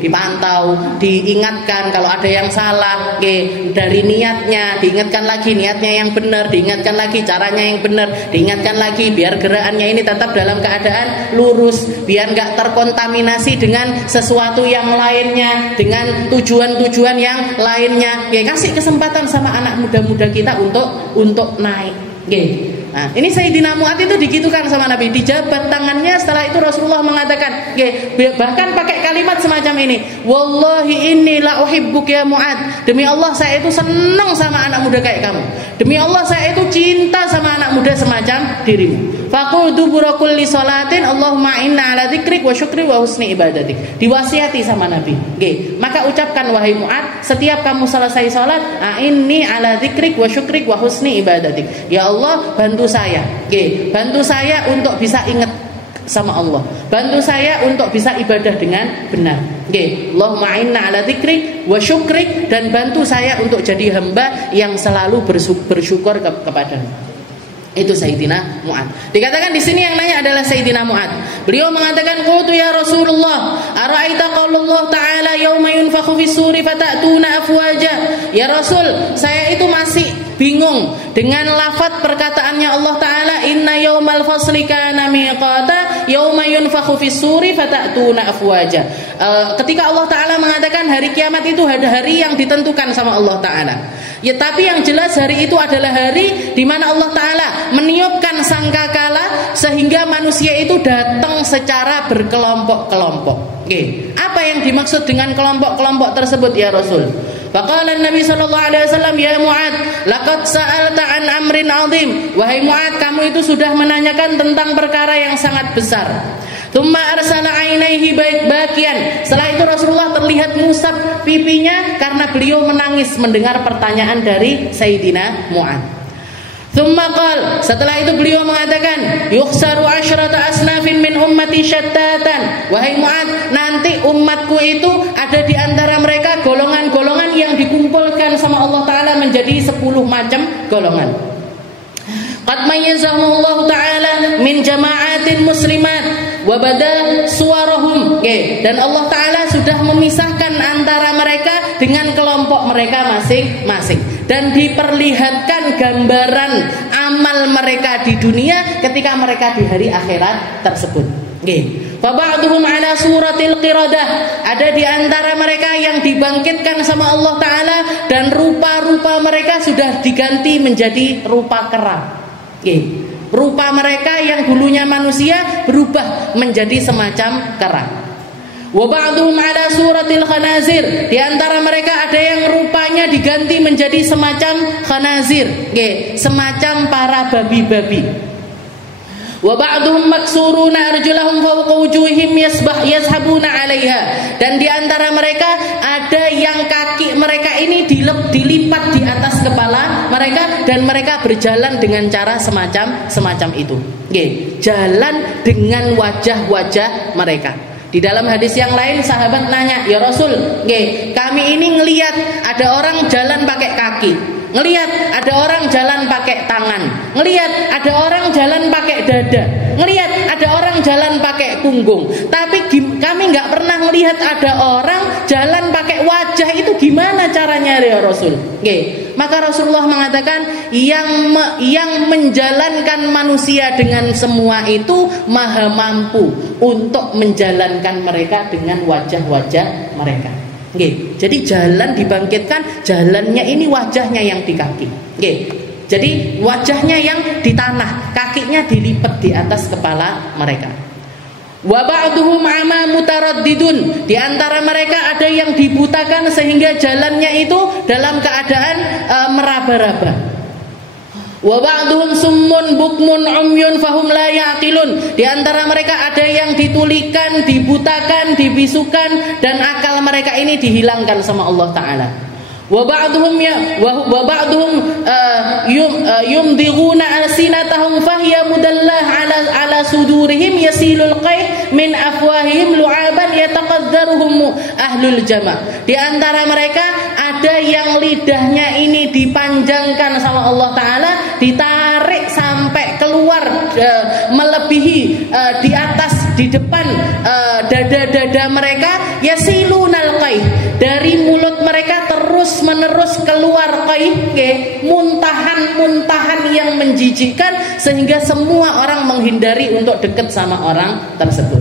Dipantau, diingatkan kalau ada yang salah. Dari niatnya, diingatkan lagi niatnya yang benar, diingatkan lagi caranya yang benar, diingatkan lagi biar gerakannya ini tetap dalam keadaan lurus, biar nggak terkontaminasi dengan sesuatu yang lainnya, dengan tujuan-tujuan yang lainnya. Kasih kesempatan sama anak muda-muda kita untuk naik. Nah, ini Sayyidina Mu'ad itu digitukan sama Nabi, dijabat tangannya. Setelah itu Rasulullah mengatakan, bahkan pakai kalimat semacam ini, wallahi inni la uhibbuk ya Mu'ad. Demi Allah saya itu senang sama anak muda kayak kamu. Demi Allah saya itu cinta sama anak muda semacam dirimu. Faqul dubura kulli salatin Allahumma inna ala dzikrik wa syukri wa husni ibadatik. Diwasiati sama Nabi. Maka ucapkan wahai Mu'ad, setiap kamu selesai salat, inni ala dzikrik wa syukrik wa husni ibadatik. Ya Allah, bantu saya, bantu saya untuk bisa ingat sama Allah, bantu saya untuk bisa ibadah dengan benar. Allahumma inna ala dzikrik wa syukrik, dan bantu saya untuk jadi hamba yang selalu bersyukur kepadamu. Itu Sayyidina Mu'ad. Dikatakan di sini yang nanya adalah Sayyidina Mu'ad. Beliau mengatakan, qultu ya Rasulullah, ara'aita qaulullah ta'ala yauma yunfakhu fis-suri fatatuna afwaja. Ya Rasul, saya itu masih bingung dengan lafaz perkataannya Allah Ta'ala, inna yaumal fasli kana miqata yauma yunfakhu fis-suri fatatuna afwaja. Ketika Allah Ta'ala mengatakan hari kiamat itu ada hari yang ditentukan sama Allah Ta'ala. Ya, tapi yang jelas hari itu adalah hari di mana Allah Ta'ala meniupkan sangkakala sehingga manusia itu datang secara berkelompok-kelompok. Apa yang dimaksud dengan kelompok-kelompok tersebut ya Rasul? Faqala Nabi sallallahu alaihi wasallam, ya Mu'ad, laqad sa'alta an amrin 'azim. Wahai Mu'ad, kamu itu sudah menanyakan tentang perkara yang sangat besar. Tsumma arsala ainaihi bakian. Setelah itu Rasulullah terlihat mengusap pipinya karena beliau menangis mendengar pertanyaan dari Sayyidina Mu'adz. Tsumma qala, setelah itu beliau mengatakan, yukhsaru asyrata asnafin min ummati syattatan. Wahai Mu'adz, nanti umatku itu ada di antara mereka golongan-golongan yang dikumpulkan sama Allah Ta'ala menjadi 10 macam golongan. Qad mayyazahumullahu ta'ala min jama'atin muslimat wa bada suwarahum. Dan Allah Ta'ala sudah memisahkan antara mereka dengan kelompok mereka masing-masing, dan diperlihatkan gambaran amal mereka di dunia ketika mereka di hari akhirat tersebut. Fa ba'duhum ala suratil qiradah. Ada di antara mereka yang dibangkitkan sama Allah Ta'ala dan rupa-rupa mereka sudah diganti menjadi rupa kera. Rupa mereka yang dulunya manusia berubah menjadi semacam kera. Wa ba'duhum ala suratil khanazir. Di antara mereka ada yang rupanya diganti menjadi semacam khanazir, semacam para babi-babi. Wa ba'duhum maksuruna arjulahum fawqa wujuhihim yashabuna 'alaiha. Dan di antara mereka ada yang kaki mereka ini dilipat di atas kepala mereka, dan mereka berjalan dengan cara semacam itu. Jalan dengan wajah-wajah mereka. Di dalam hadis yang lain sahabat nanya, "Ya Rasul, kami ini ngelihat ada orang jalan pakai kaki, ngelihat ada orang jalan pakai tangan, ngelihat ada orang jalan pakai dada, ngelihat ada orang jalan pakai punggung, tapi kami nggak pernah ngelihat ada orang jalan pakai wajah. Itu gimana caranya ya Rasul?" Maka Rasulullah mengatakan, yang menjalankan manusia dengan semua itu maha mampu untuk menjalankan mereka dengan wajah-wajah mereka. Jadi jalan dibangkitkan, jalannya ini wajahnya yang di kaki. Jadi wajahnya yang di tanah, kakinya dilipat di atas kepala mereka. Wa ba'duhum ama mutaraddidun. Di antara mereka ada yang dibutakan sehingga jalannya itu dalam keadaan meraba-raba. Wa ba'duhum summun bukmun umyun fahum la yaqilun. Di antara mereka ada yang ditulikan, dibutakan, dibisukan, dan akal mereka ini dihilangkan sama Allah Ta'ala. Wa ba'duhum yumdighuna alsinatahum fahiya mudallah ala sudurihim yasilul qayh min afwahihim lu'aban yataqaddaruhum ahlul jama'. Di antara mereka ada yang lidahnya ini dipanjangkan sama Allah Ta'ala, ditarik sampai keluar melebihi di atas, di depan dada-dada mereka, yasilunal qayh. Dari mulut mereka terus menerus keluar qaih, muntahan-muntahan yang menjijikkan, sehingga semua orang menghindari untuk dekat sama orang tersebut.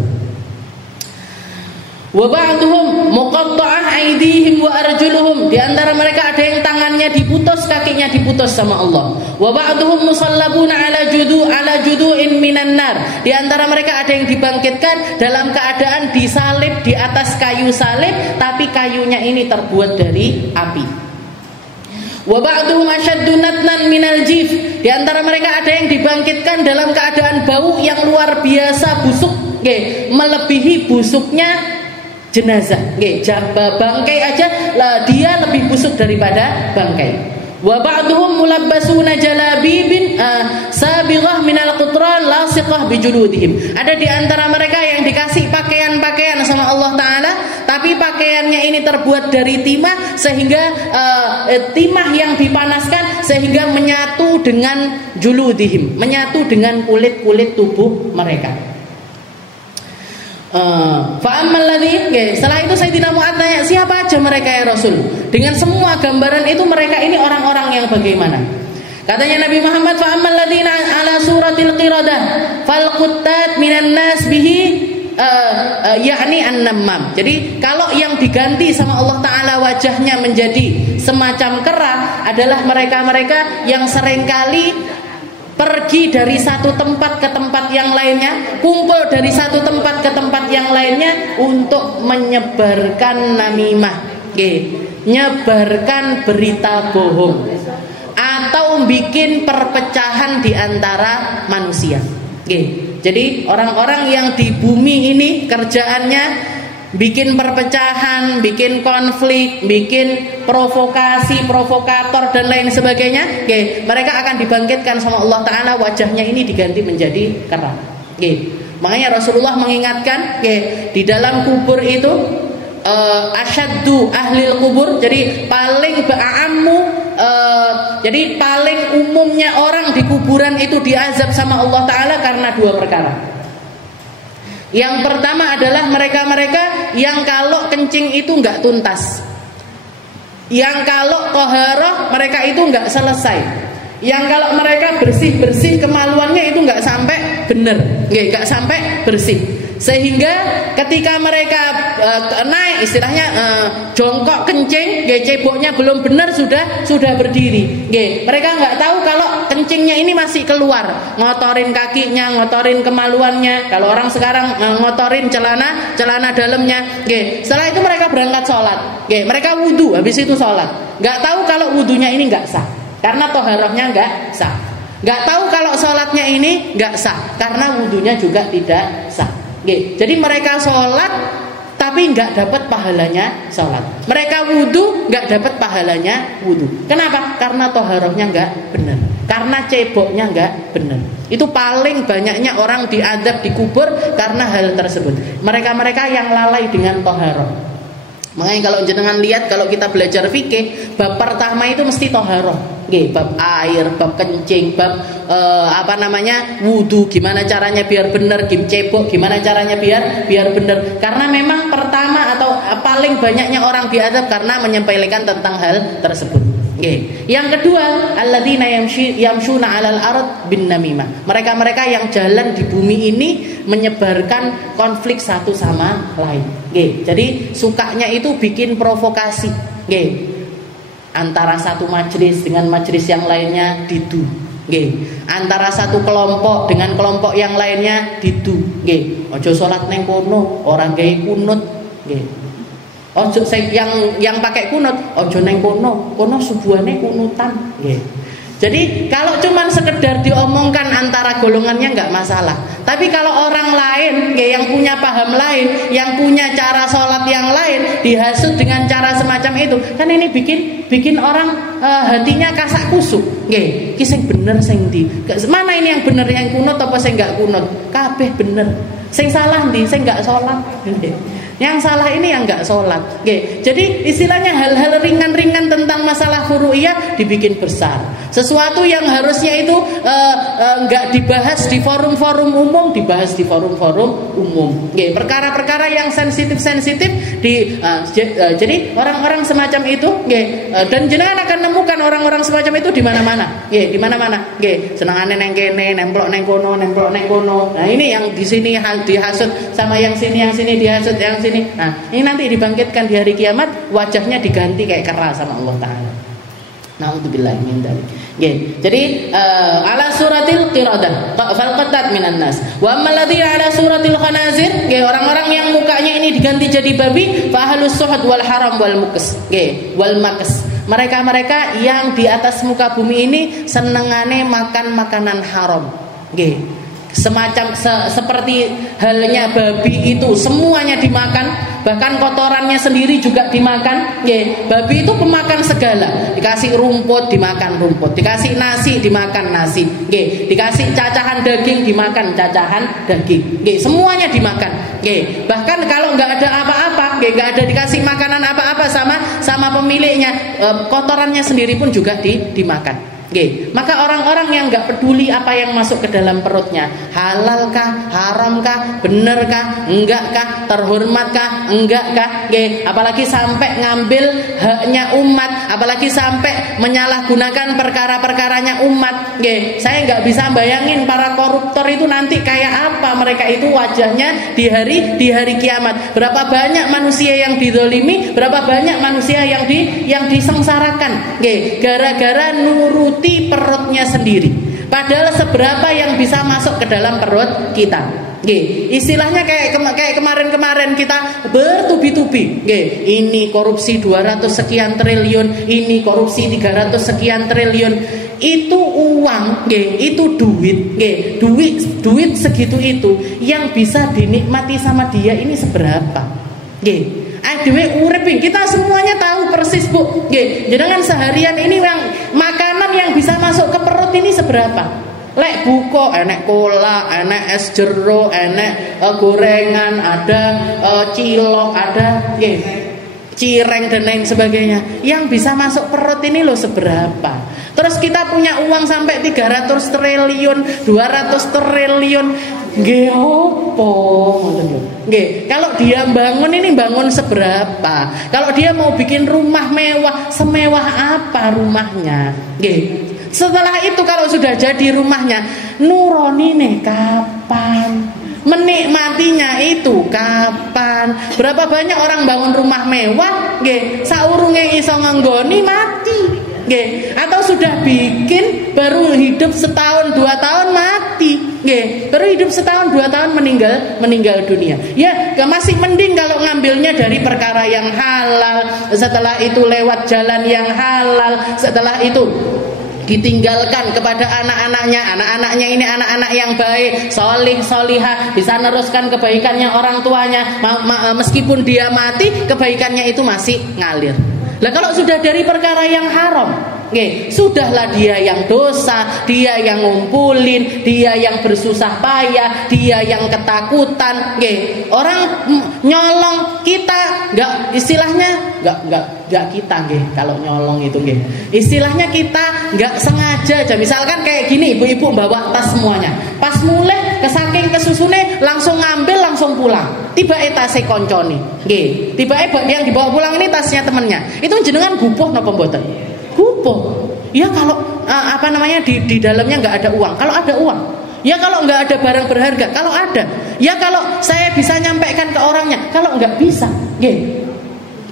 Wa ba'duhum muqatta'ah aydihim wa arjuluhum. Di antara mereka ada yang tangannya diputus, kakinya diputus sama Allah. Wa ba'duhum musallabuna ala judu'in minan nar. Di antara mereka ada yang dibangkitkan dalam keadaan disalib di atas kayu salib, tapi kayunya ini terbuat dari api. Wa ba'duhum ashaddu natnan minal jif. Di antara mereka ada yang dibangkitkan dalam keadaan bau yang luar biasa busuk, melebihi busuknya jenazah. Bangkai aja dia lebih busuk daripada bangkai. Wa ba'duhum mulabbasuna jalabibin sabighah minal qutran lasiqah bijuludihim. Ada di antara mereka yang dikasih pakaian-pakaian sama Allah Ta'ala, tapi pakaiannya ini terbuat dari timah, sehingga timah yang dipanaskan sehingga menyatu dengan juludihim, menyatu dengan kulit-kulit tubuh mereka. Setelah itu Sayyidina Mu'adz tanya, siapa aja mereka ya Rasul? Dengan semua gambaran itu, mereka ini orang-orang yang bagaimana? Katanya Nabi Muhammad, fa'ammal ladzina ala suratil qiradah fal quttat minan nas bihi yakni an-nammam. Jadi kalau yang diganti sama Allah Ta'ala wajahnya menjadi semacam kera adalah mereka-mereka yang seringkali pergi dari satu tempat ke tempat yang lainnya, kumpul dari satu tempat ke tempat yang lainnya untuk menyebarkan namimah, nyebarkan berita bohong, atau bikin perpecahan di antara manusia. Jadi orang-orang yang di bumi ini kerjaannya bikin perpecahan, bikin konflik, bikin provokasi, provokator dan lain sebagainya, mereka akan dibangkitkan sama Allah Ta'ala, wajahnya ini diganti menjadi kerah. Makanya Rasulullah mengingatkan, di dalam kubur itu asyaddu ahlil kubur, jadi paling ba'ammu, jadi paling umumnya orang di kuburan itu diazab sama Allah Ta'ala karena dua perkara. Yang pertama adalah mereka-mereka yang kalau kencing itu enggak tuntas, yang kalau toharoh mereka itu enggak selesai, yang kalau mereka bersih-bersih kemaluannya itu enggak sampai benar, enggak sampai bersih. Sehingga ketika mereka naik istilahnya jongkok kencing, ceboknya belum benar sudah berdiri. Mereka nggak tahu kalau kencingnya ini masih keluar, ngotorin kakinya, ngotorin kemaluannya. Kalau orang sekarang ngotorin celana dalamnya. Setelah itu mereka berangkat sholat. Mereka wudhu, habis itu sholat. Nggak tahu kalau wudhunya ini nggak sah karena toharohnya nggak sah. Nggak tahu kalau sholatnya ini nggak sah karena wudhunya juga tidak sah. Jadi mereka sholat tapi nggak dapat pahalanya sholat. Mereka wudhu nggak dapat pahalanya wudhu. Kenapa? Karena toharohnya nggak benar, karena ceboknya nggak benar. Itu paling banyaknya orang diadab di kubur karena hal tersebut. Mereka-mereka yang lalai dengan toharoh. Makanya kalau jenengan lihat, kalau kita belajar fikih, bab pertama itu mesti toharoh. Bab air, bab kencing, bab wudhu, gimana caranya biar benar, cebok gimana caranya biar benar. Karena memang pertama atau paling banyaknya orang diadab karena menyampaikan tentang hal tersebut. Yang kedua, alladzina yamshuna 'alal ard bin namimah. Mereka-mereka yang jalan di bumi ini menyebarkan konflik satu sama lain. Jadi sukanya itu bikin provokasi. Antara satu majelis dengan majelis yang lainnya didu. Antara satu kelompok dengan kelompok yang lainnya didu. Ojo salat neng kono, orang gawe kunut. Ojo yang pakai kunut, ojo neng kono subuhane kunutan. Jadi kalau cuman sekedar diomongkan antara golongannya nggak masalah. Tapi kalau orang lain, yang punya paham lain, yang punya cara sholat yang lain, dihasut dengan cara semacam itu, kan ini bikin orang hatinya kasak kusuk. Kisah bener sing di, mana ini yang bener, yang kunut apa sing nggak kunut? Kabeh bener. Sing salah ndi, sing nggak sholat. Yang salah ini yang nggak sholat. Jadi istilahnya hal-hal ringan-ringan tentang masalah furu'iyah dibikin besar. Sesuatu yang harusnya itu nggak dibahas di forum-forum umum dibahas di forum-forum umum. Perkara-perkara yang sensitif jadi orang-orang semacam itu, dan jenengan akan nemukan orang-orang semacam itu di mana-mana. Di mana-mana. Senangane neng kene, nemplok neng kono. Nah ini yang di sini dihasut sama yang sini dihasut yang sini. Nah, ini nanti dibangkitkan di hari kiamat, wajahnya diganti kayak kera sama Allah Ta'ala. Na'udzubillah min dzalik. Jadi ala suratil qiradah falqatat minan nas. Wa ammal ladzina ala suratil khanazir, orang-orang yang mukanya ini diganti jadi babi, fa ahlus suhud wal haram wal mukas. Wal makas. Mereka-mereka yang di atas muka bumi ini senengane makan makanan haram. Semacam seperti halnya babi itu semuanya dimakan, bahkan kotorannya sendiri juga dimakan. Babi itu pemakan segala. Dikasih rumput dimakan rumput, dikasih nasi dimakan nasi, dikasih cacahan daging dimakan cacahan daging, semuanya dimakan. Bahkan kalau nggak ada apa-apa, nggak ada dikasih makanan apa-apa sama pemiliknya, kotorannya sendiri pun juga dimakan. Maka orang-orang yang nggak peduli apa yang masuk ke dalam perutnya, halalkah, haramkah, benerkah, enggakah, terhormatkah, enggakah, apalagi sampai ngambil haknya umat, apalagi sampai menyalahgunakan perkara-perkaranya umat. Saya nggak bisa bayangin para koruptor itu nanti kayak apa mereka itu wajahnya di hari kiamat. Berapa banyak manusia yang dizolimi, berapa banyak manusia yang disengsarakan, gara-gara nuruti perutnya sendiri. Padahal seberapa yang bisa masuk ke dalam perut kita? Nggih, istilahnya kayak kemarin-kemarin kita bertubi-tubi. Nggih, ini korupsi 200 sekian triliun, ini korupsi 300 sekian triliun. Itu uang, nggih, itu duit, nggih. Duit segitu itu yang bisa dinikmati sama dia ini seberapa? Nggih. Adewe urip kita semuanya tahu persis, Bu. Nggih, jenengan seharian ini yang makanan yang bisa masuk ke perut ini seberapa? Lek buko, enek cola, enek es jeruk, enek gorengan, ada cilok, ada cireng dan lain sebagainya. Yang bisa masuk perut ini loh seberapa? Terus kita punya uang sampai 300 triliun, 200 triliun. Nggih opo? Nggih, kalau dia bangun ini bangun seberapa? Kalau dia mau bikin rumah mewah, semewah apa rumahnya? Nggih. Setelah itu kalau sudah jadi rumahnya, nuronine kapan? Menikmatinya itu kapan? Berapa banyak orang bangun rumah mewah, nggih, saurunge iso ngenggoni mati, nggih. Atau sudah bikin baru hidup setahun 2 tahun mati, nggih. Baru hidup setahun 2 tahun meninggal dunia. Ya, masih mending kalau ngambilnya dari perkara yang halal, setelah itu lewat jalan yang halal, setelah itu ditinggalkan kepada anak-anaknya ini anak-anak yang baik, solih, solihah, bisa neruskan kebaikannya orang tuanya, meskipun dia mati kebaikannya itu masih ngalir. Lah kalau sudah dari perkara yang haram, sudahlah dia yang dosa, dia yang ngumpulin, dia yang bersusah payah, dia yang ketakutan. Orang nyolong kita nggak, istilahnya nggak kita kalau nyolong itu istilahnya kita nggak sengaja aja. Misalkan kayak gini, ibu-ibu bawa tas semuanya, pas mulai kesaking kesusune langsung ngambil langsung pulang. Tiba tasnya konconi, tiba yang dibawa pulang ini tasnya temennya. Itu jenengan gupoh napa mboten? Gupoh. Ya kalau di dalamnya nggak ada uang. Kalau ada uang. Ya kalau nggak ada barang berharga. Kalau ada. Ya kalau saya bisa nyampaikan ke orangnya. Kalau nggak bisa,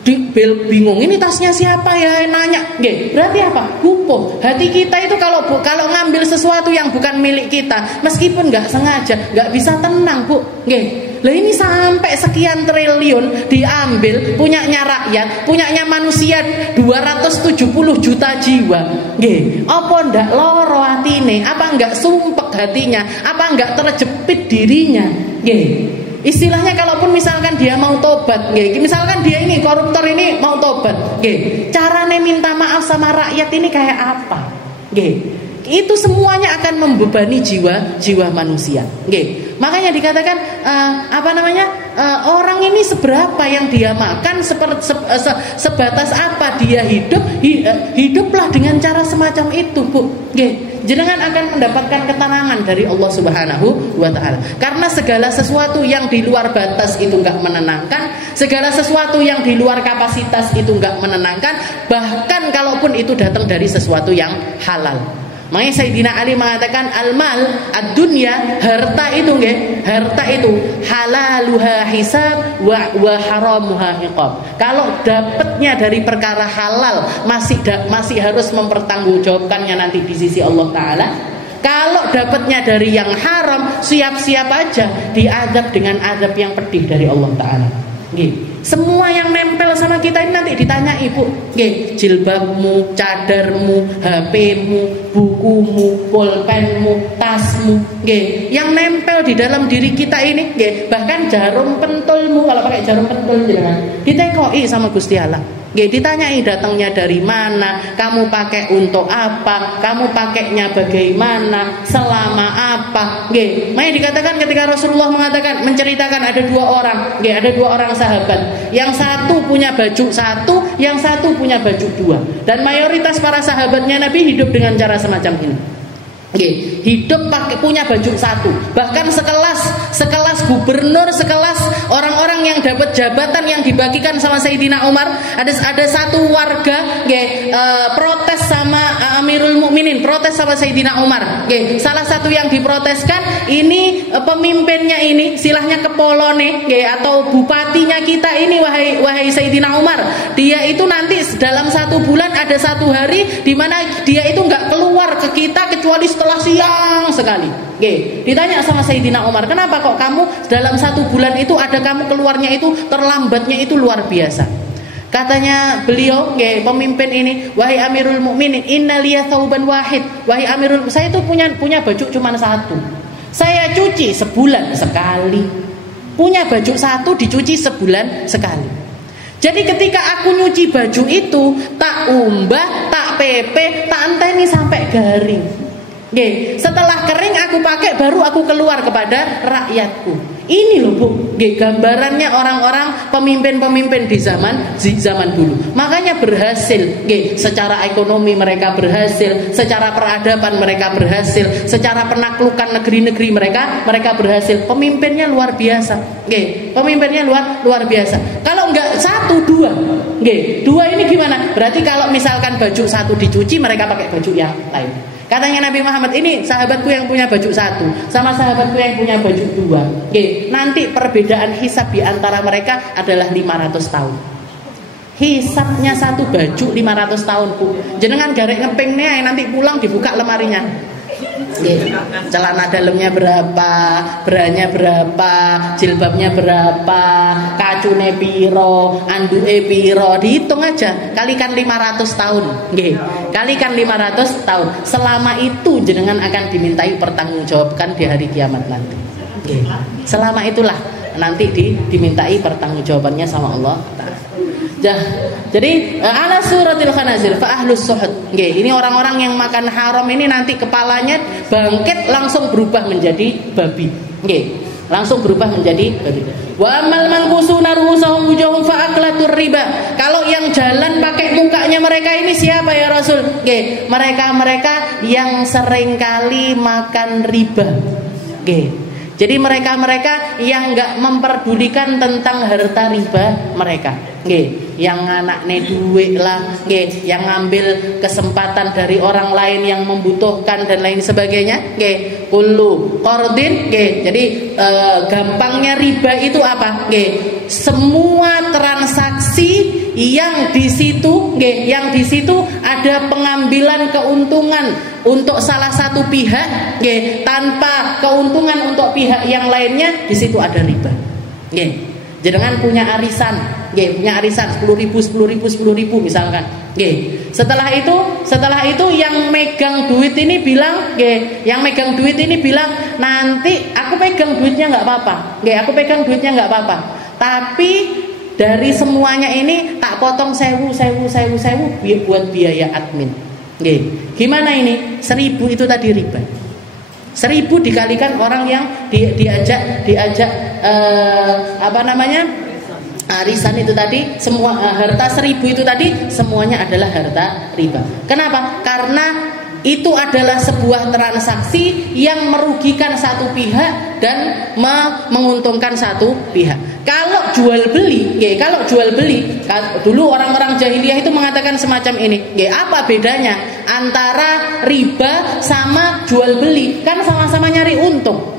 bingung ini tasnya siapa ya, nanya. Berarti apa? Gupoh. Hati kita itu kalau ngambil sesuatu yang bukan milik kita, meskipun nggak sengaja, nggak bisa tenang, Bu. Lah ini sampai sekian triliun diambil, punyanya rakyat, punyanya manusia 270 juta jiwa. Apa ndak loro atine? Apa enggak sumpek hatinya? Apa enggak terjepit dirinya? Istilahnya kalaupun misalkan dia mau tobat, misalkan dia ini koruptor ini mau tobat, carane minta maaf sama rakyat ini kayak apa? Itu semuanya akan membebani jiwa manusia. Makanya dikatakan orang ini seberapa yang dia makan, sebatas apa dia hidup, hiduplah dengan cara semacam itu, Bu. Jenengan akan mendapatkan ketenangan dari Allah Subhanahu wa taala. Karena segala sesuatu yang di luar batas itu enggak menenangkan, segala sesuatu yang di luar kapasitas itu enggak menenangkan, bahkan kalaupun itu datang dari sesuatu yang halal. Makanya Sayyidina Ali mengatakan al-mal ad-dunya, harta itu halaluha hisab wa haramuha iqab. Kalau dapatnya dari perkara halal masih harus mempertanggungjawabkannya nanti di sisi Allah taala. Kalau dapatnya dari yang haram, siap-siap aja diadab dengan adab yang pedih dari Allah taala. Semua yang nempel sama kita ini nanti ditanya ibu, jilbabmu, cadarmu, HPmu, bukumu, pulpenmu, tasmu, yang nempel di dalam diri kita ini, bahkan jarum pentulmu, kalau pakai jarum pentul ditekoi sama Gusti Allah. Ditanyai datangnya dari mana, kamu pakai untuk apa, kamu pakainya bagaimana, selama apa. Makanya dikatakan ketika Rasulullah menceritakan ada 2 orang, ada 2 orang sahabat, yang satu punya baju satu, yang satu punya baju 2. Dan mayoritas para sahabatnya Nabi hidup dengan cara semacam ini. Hidup punya baju satu. Bahkan sekelas gubernur, sekelas orang-orang yang dapat jabatan yang dibagikan sama Sayyidina Umar, ada satu warga protes sama Amirul Mukminin Mukminin protes sama Sayyidina Umar. Nggih, salah satu yang diproteskan ini pemimpinnya ini, silahnya kepolone nggih atau bupatinya kita ini wahai Sayyidina Umar. Dia itu nanti dalam 1 bulan ada 1 hari di mana dia itu enggak keluar ke kita kecuali setelah siang sekali. Nggih, ditanya sama Sayyidina Umar, "Kenapa kok kamu dalam 1 bulan itu ada kamu keluarnya itu terlambatnya itu luar biasa?" Katanya beliau, pemimpin ini, "Wahai Amirul Mukminin, inna liya thawban wahid." Wahai Amirul, saya itu punya baju cuma 1. Saya cuci sebulan sekali. Punya baju 1 dicuci sebulan sekali. Jadi ketika aku nyuci baju itu, tak umbah, tak pepe, tak enteni sampai garing. Setelah kering aku pakai, baru aku keluar kepada rakyatku. Ini loh Bu, gambarannya orang-orang pemimpin-pemimpin di zaman dulu. Makanya berhasil, secara ekonomi mereka berhasil, secara peradaban mereka berhasil, secara penaklukan negeri-negeri mereka berhasil. Pemimpinnya luar biasa, pemimpinnya luar biasa. Kalau enggak 1, 2, 2 ini gimana? Berarti kalau misalkan baju 1 dicuci, mereka pakai baju yang lain. Katanya Nabi Muhammad, ini sahabatku yang punya baju 1 sama sahabatku yang punya baju 2. Nanti perbedaan hisab di antara mereka adalah 500 tahun. Hisabnya 1 baju 500 tahun Bu. Jenengan garek ngepingnya nanti pulang dibuka lemarinya. Celana dalamnya berapa, branya berapa, jilbabnya berapa, kacune piro, anduke piro, dihitung aja, kalikan 500 tahun. Kalikan 500 tahun. Selama itu jenengan akan dimintai pertanggungjawabkan di hari kiamat nanti. Selama itulah nanti dimintai pertanggungjawabannya sama Allah Ta'ala. Jadi ala suratil khanazir fa ahlus suhud. Ini orang-orang yang makan haram ini nanti kepalanya bangkit langsung berubah menjadi babi. Langsung berubah menjadi babi. Wa amal man kusuna ruhusahum wujuhum fa aklatur riba. Kalau yang jalan pakai mukanya mereka ini siapa ya Rasul? Mereka yang seringkali makan riba. Jadi mereka yang enggak memperdulikan tentang harta riba mereka. Yang anaknya duit lah, yang ngambil kesempatan dari orang lain yang membutuhkan dan lain sebagainya. Kullu qardin, jadi gampangnya riba itu apa? Semua transaksi yang di situ ada pengambilan keuntungan untuk salah satu pihak, tanpa keuntungan untuk pihak yang lainnya, di situ ada riba. Jangan punya arisan, punya arisan 10.000 misalkan. Setelah itu yang megang duit ini bilang, nanti aku pegang duitnya nggak apa-apa. Tapi dari semuanya ini tak potong 1.000 buat biaya admin. Gimana ini? 1.000 itu tadi riba. 1.000 dikalikan orang yang diajak arisan itu tadi, semua harta 1.000 itu tadi semuanya adalah harta riba. Kenapa? Karena itu adalah sebuah transaksi yang merugikan satu pihak dan menguntungkan satu pihak. Kalau jual beli, dulu orang-orang jahiliyah itu mengatakan semacam ini. Apa bedanya antara riba sama jual beli? Kan sama-sama nyari untung.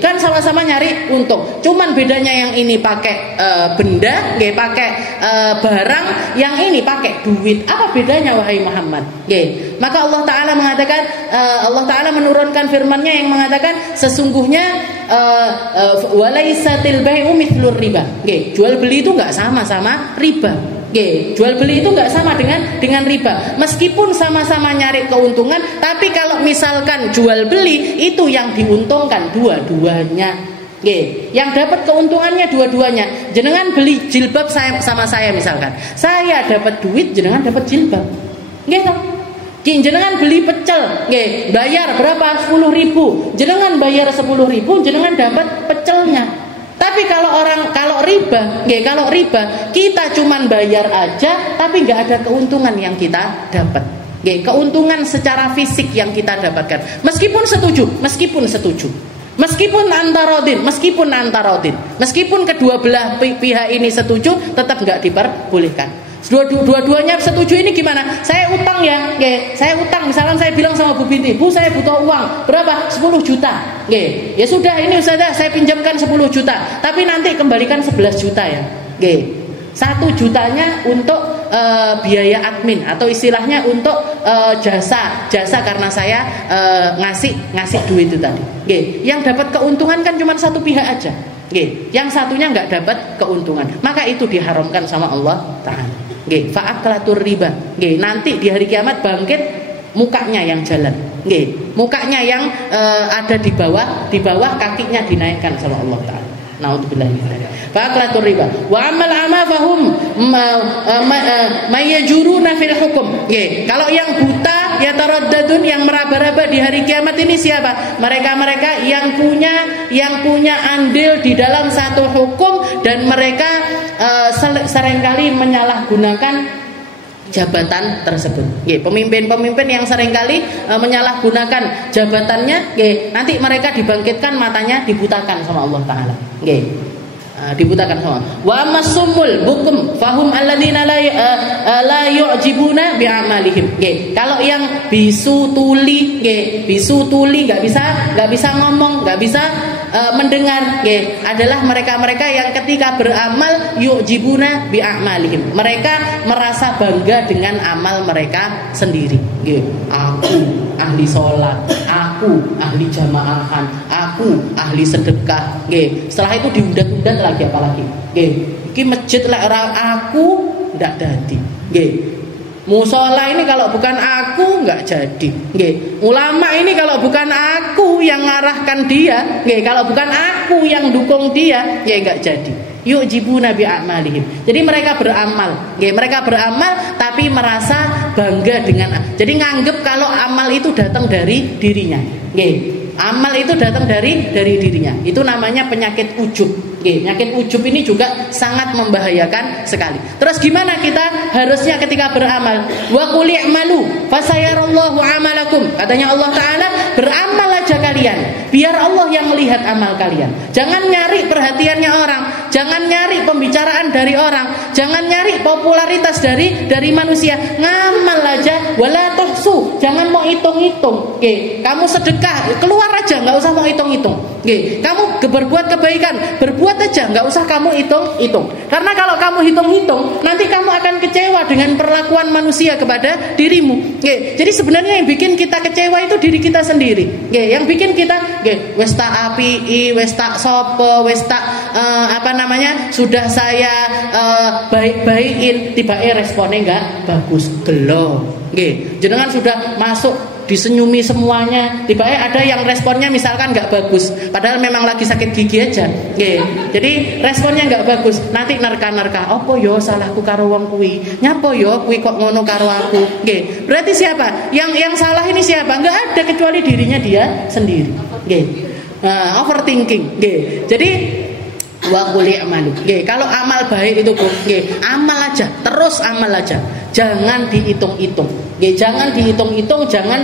Kan sama-sama nyari untung. Cuman bedanya yang ini pakai benda, pakai barang, yang ini pakai duit. Apa bedanya wahai Muhammad? Maka Allah Ta'ala mengatakan, Allah Ta'ala menurunkan firman-Nya yang mengatakan sesungguhnya walaisatil bai'u mithlur riba. Jual beli itu enggak sama-sama riba. Jual beli itu enggak sama dengan riba. Meskipun sama-sama nyari keuntungan, tapi kalau misalkan jual beli itu yang diuntungkan dua-duanya. Yang dapat keuntungannya dua-duanya. Jenengan beli jilbab sama saya misalkan. Saya dapat duit, jenengan dapat jilbab. Jenengan beli pecel, bayar berapa? 10.000. Jenengan bayar 10.000, jenengan dapat pecelnya. Tapi kalau riba, kita cuman bayar aja, tapi nggak ada keuntungan yang kita dapat. Keuntungan secara fisik yang kita dapatkan. Meskipun setuju. Meskipun antarodin, meskipun kedua belah pihak ini setuju, tetap nggak diperbolehkan. Dua-duanya setuju, ini gimana? Saya utang ya, saya utang. Misalkan saya bilang sama Bu Binti, Bu saya butuh uang, berapa? 10 juta. Ya sudah, ini Ustazah saya pinjamkan 10 juta, tapi nanti kembalikan 11 juta ya. 1 jutanya untuk biaya admin atau istilahnya untuk jasa karena saya ngasih duit itu tadi. Yang dapat keuntungan kan cuma satu pihak aja. Yang satunya nggak dapat keuntungan, maka itu diharamkan sama Allah Ta'ala. Fa'aklatur riba. Nanti di hari kiamat bangkit, mukanya yang jalan, mukanya yang ada di bawah kakinya dinaikkan sama Allah Ta'ala. Naudzubillah min dzalik. Fa'aklatur riba. Wa amal fahum mayajuruna fil hukum. Kalau yang buta ya taraddadun, yang meraba-raba di hari kiamat ini siapa? Mereka-mereka yang punya andil di dalam satu hukum, dan mereka seringkali menyalahgunakan jabatan tersebut. Pemimpin-pemimpin yang seringkali menyalahgunakan jabatannya, nanti mereka dibangkitkan, matanya dibutakan sama Allah Ta'ala. Dibutakan sama. Wa masumul bukum fahum alladzina la yu'jibuna bi'amalihim. Kalau yang bisu tuli nggak bisa ngomong, nggak bisa mendengar, adalah mereka-mereka yang ketika beramal yu'jibuna bi'amalihim. Mereka merasa bangga dengan amal mereka sendiri. Aku ahli sholat, aku ahli jamaahan, aku ahli sedekah. Setelah itu diundat-undat lagi, apalagi iki masjid lek ora aku ndak dadi. Musola ini kalau bukan aku nggak jadi. Ulama ini kalau bukan aku yang ngarahkan dia, kalau bukan aku yang dukung dia, nggak jadi. Yu'jibuna bi'amalihim. Jadi mereka beramal, tapi merasa bangga dengan. Jadi nganggep kalau amal itu datang dari dirinya. Amal itu datang dari dirinya. Itu namanya penyakit ujub. Penyakit ujub ini juga sangat membahayakan sekali. Terus gimana kita harusnya ketika beramal? Wa qul i'malu fasayarallahu amalakum. Katanya Allah Ta'ala, beramal aja kalian, biar Allah yang melihat amal kalian. Jangan nyari perhatiannya orang, jangan nyari pembicaraan dari orang, jangan nyari popularitas dari manusia. Ngamal aja, wala tuhsu. Jangan mau hitung-hitung. Kamu sedekah, keluar aja, nggak usah mau hitung-hitung. Kamu berbuat kebaikan, berbuat aja, nggak usah kamu hitung-hitung. Karena kalau kamu hitung-hitung, nanti kamu akan kecewa dengan perlakuan manusia kepada dirimu. Jadi sebenarnya yang bikin kita kecewa itu diri kita sendiri. Yang bikin kita wes tak api, wes tak sopo, wes tak sudah saya baik-baikin, tiba-tiba responnya nggak bagus, gelo. Jenengan sudah masuk disenyumi semuanya, tiba-tiba ada yang responnya misalkan nggak bagus, padahal memang lagi sakit gigi aja. Jadi responnya nggak bagus, nanti nerka-nerka, opo yo salahku karo wong kuwi, nyapo yo kuwi kok ngono karo aku. Berarti siapa yang salah ini? Siapa? Nggak ada kecuali dirinya dia sendiri. Overthinking. Jadi wa qul i'malu. Kalau amal baik itu amal aja, terus amal aja. Jangan dihitung-hitung. Jangan dihitung-hitung, jangan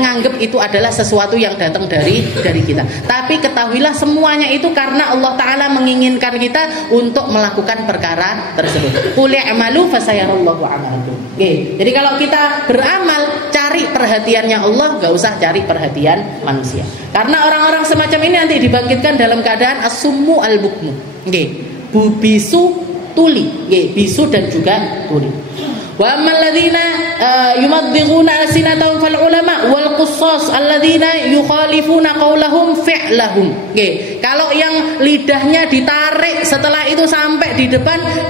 nganggep itu adalah sesuatu yang datang dari kita. Tapi ketahuilah semuanya itu karena Allah Ta'ala menginginkan kita untuk melakukan perkara tersebut. Qul i'malu fasayarallahu amalakum. Jadi kalau kita beramal, cari perhatiannya Allah, gak usah cari perhatian manusia. Karena orang-orang semacam ini nanti dibangkitkan dalam keadaan as-summu al-bukmu. Bisu tuli, bisu dan juga tuli. Wa ammal ladzina yumaddighuna alsinatahum fal ulama wal qussas alladzina yukhalifuna qaulahum fi'lahum. Kalau yang lidahnya ditarik setelah itu sampai di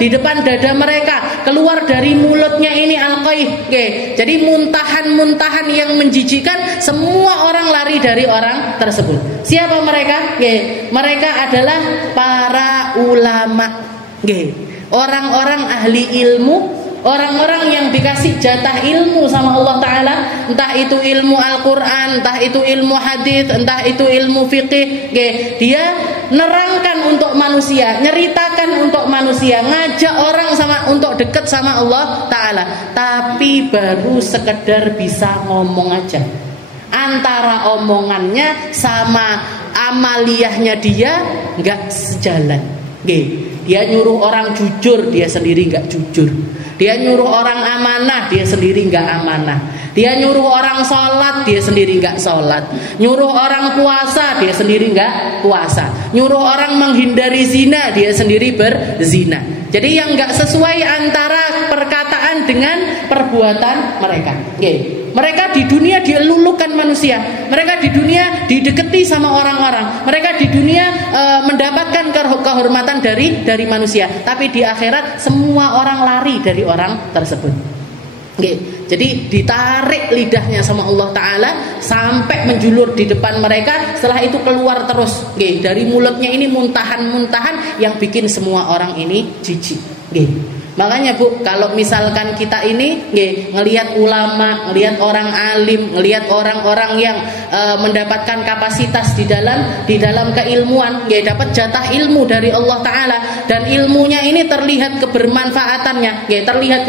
depan dada mereka, keluar dari mulutnya ini alqaih. Jadi muntahan-muntahan yang menjijikan, semua orang lari dari orang tersebut. Siapa mereka? Mereka adalah para ulama. Orang-orang ahli ilmu, orang-orang yang dikasih jatah ilmu sama Allah Ta'ala, entah itu ilmu Al-Quran, entah itu ilmu hadis, entah itu ilmu fiqih. Dia nerangkan untuk manusia, nyeritakan untuk manusia, ngajak orang untuk dekat sama Allah Ta'ala. Tapi baru sekedar bisa ngomong aja. Antara omongannya sama amaliyahnya dia nggak sejalan. Dia nyuruh orang jujur, dia sendiri nggak jujur. Dia nyuruh orang amanah, dia sendiri nggak amanah. Dia nyuruh orang sholat, dia sendiri nggak sholat. Nyuruh orang puasa, dia sendiri nggak puasa. Nyuruh orang menghindari zina, dia sendiri berzina. Jadi yang nggak sesuai antara perkataan dengan perbuatan mereka. Mereka di dunia dielulukan manusia. Mereka di dunia dideketi sama orang-orang. Mereka di dunia mendapatkan kehormatan dari manusia. Tapi di akhirat semua orang lari dari orang tersebut. Jadi ditarik lidahnya sama Allah Ta'ala sampai menjulur di depan mereka. Setelah itu keluar terus. Dari mulutnya ini muntahan-muntahan yang bikin semua orang ini jijik. Makanya Bu, kalau misalkan kita ini ngelihat ulama, ngelihat orang alim, ngelihat orang-orang yang mendapatkan kapasitas di dalam keilmuan, dapat jatah ilmu dari Allah Ta'ala, dan ilmunya ini terlihat kebermanfaatannya, terlihat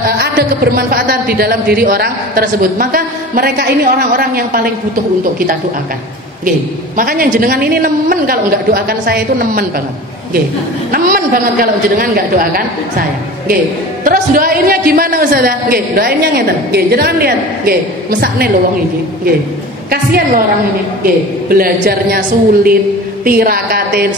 ada kebermanfaatan di dalam diri orang tersebut, maka mereka ini orang-orang yang paling butuh untuk kita doakan. Makanya jenengan ini nemen kalau nggak doakan saya itu nemen banget. Nemen banget kalau jenengan nggak doakan saya. Terus doainnya gimana Ustazah? Doainnya ngeten. Jenengan lihat, mesakne lho wong iki. Kasihan loh orang ini. Belajarnya sulit, tirakate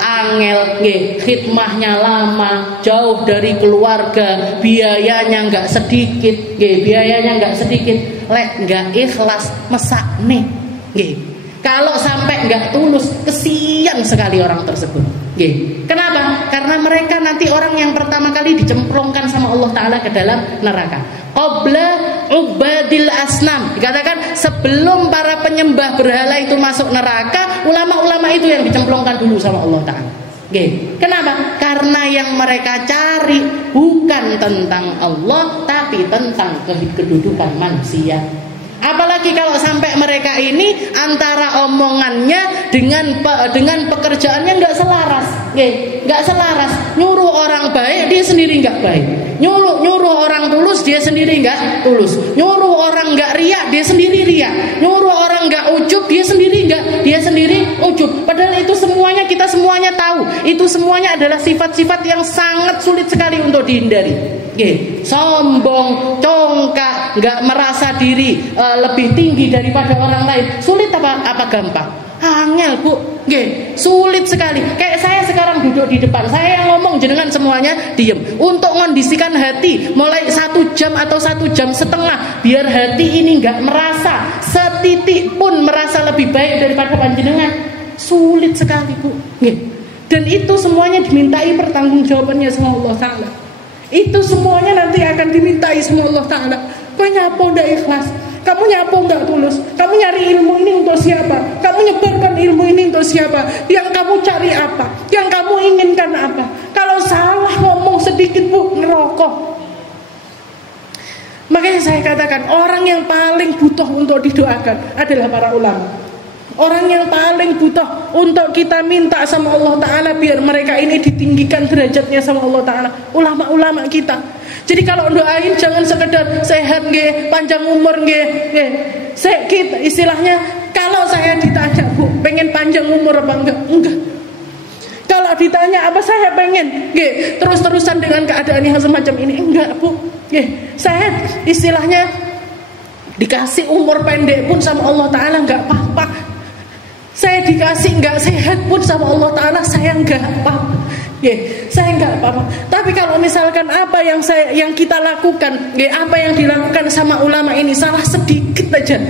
angel, khidmahnya lama, jauh dari keluarga, biayanya nggak sedikit, lek nggak ikhlas mesakne. Kalau sampai nggak tulus, kesian sekali orang tersebut. Kenapa? Karena mereka nanti orang yang pertama kali dicemplungkan sama Allah Ta'ala ke dalam neraka. Qabla ubadil asnam, dikatakan sebelum para penyembah berhala itu masuk neraka, ulama-ulama itu yang dicemplungkan dulu sama Allah Ta'ala. Kenapa? Karena yang mereka cari bukan tentang Allah, tapi tentang kedudukan manusia. Apalagi kalau sampai mereka ini antara omongannya dengan pekerjaannya nggak selaras, nggak selaras. Nyuruh orang baik, dia sendiri nggak baik. Nyuruh orang tulus, dia sendiri nggak tulus. Nyuruh orang nggak riak, dia sendiri riak. Nyuruh orang nggak ujub, dia sendiri ujub. Padahal itu semuanya kita semuanya tahu. Itu semuanya adalah sifat-sifat yang sangat sulit sekali untuk dihindari. Sombong, congkak, nggak merasa diri lebih tinggi daripada orang lain. Sulit apa gampang? Angel Bu, sulit sekali. Kayak saya sekarang duduk di depan, saya yang ngomong, jenengan semuanya diem. Untuk mengondisikan hati mulai 1 jam atau 1 jam setengah, biar hati ini nggak merasa setitik pun merasa lebih baik daripada panjenengan, sulit sekali Bu. Dan itu semuanya dimintai pertanggungjawabannya sama Allah Ta'ala. Itu semuanya nanti akan dimintai sama Allah Ta'ala. Kau nyapo ndak ikhlas? Kamu nyapo nggak tulus? Kamu nyari ilmu ini untuk siapa? Kamu nyebarkan ilmu ini untuk siapa? Yang kamu cari apa? Yang kamu inginkan apa? Kalau salah ngomong sedikit Bu, ngerokok. Makanya saya katakan, orang yang paling butuh untuk didoakan adalah para ulama. Orang yang paling butuh untuk kita minta sama Allah Ta'ala biar mereka ini ditinggikan derajatnya sama Allah Ta'ala, ulama-ulama kita. Jadi kalau doain jangan sekedar sehat panjang umur kita istilahnya. Kalau saya ditanya Bu, pengen panjang umur apa enggak? Enggak. Kalau ditanya apa, saya pengen terus-terusan dengan keadaan yang semacam ini. Enggak Bu. Saya istilahnya dikasih umur pendek pun sama Allah Ta'ala enggak apa-apa. Saya dikasih nggak sehat pun sama Allah Ta'ala, saya nggak apa-apa. Saya nggak apa-apa. Tapi kalau misalkan apa yang kita lakukan, apa yang dilakukan sama ulama ini salah sedikit aja,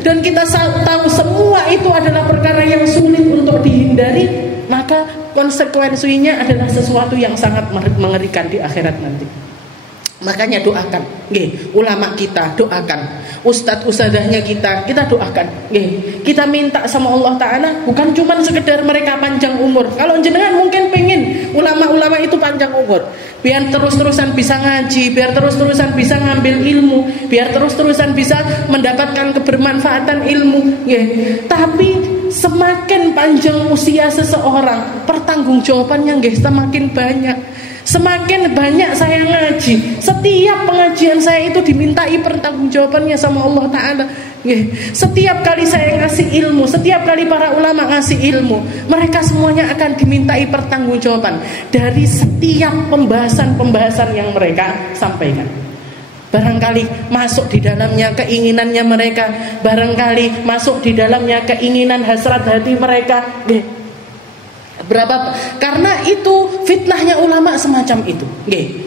dan kita tahu semua itu adalah perkara yang sulit untuk dihindari, maka konsekuensinya adalah sesuatu yang sangat mengerikan di akhirat nanti. Makanya doakan, ulama kita doakan, ustadz-ustadzahnya kita doakan, kita minta sama Allah Ta'ala, bukan cuma sekedar mereka panjang umur. Kalau jenengan mungkin pengen ulama-ulama itu panjang umur, biar terus-terusan bisa ngaji, biar terus-terusan bisa ngambil ilmu, biar terus-terusan bisa mendapatkan kebermanfaatan ilmu. Tapi semakin panjang usia seseorang, pertanggungjawabannya semakin banyak. Semakin banyak saya ngaji, setiap pengajian saya itu dimintai pertanggungjawabannya sama Allah Ta'ala. Setiap kali saya ngasih ilmu, setiap kali para ulama ngasih ilmu, mereka semuanya akan dimintai pertanggungjawaban dari setiap pembahasan-pembahasan yang mereka sampaikan. Barangkali masuk di dalamnya keinginannya mereka, barangkali masuk di dalamnya keinginan hasrat hati mereka. Karena itu fitnahnya ulama semacam itu.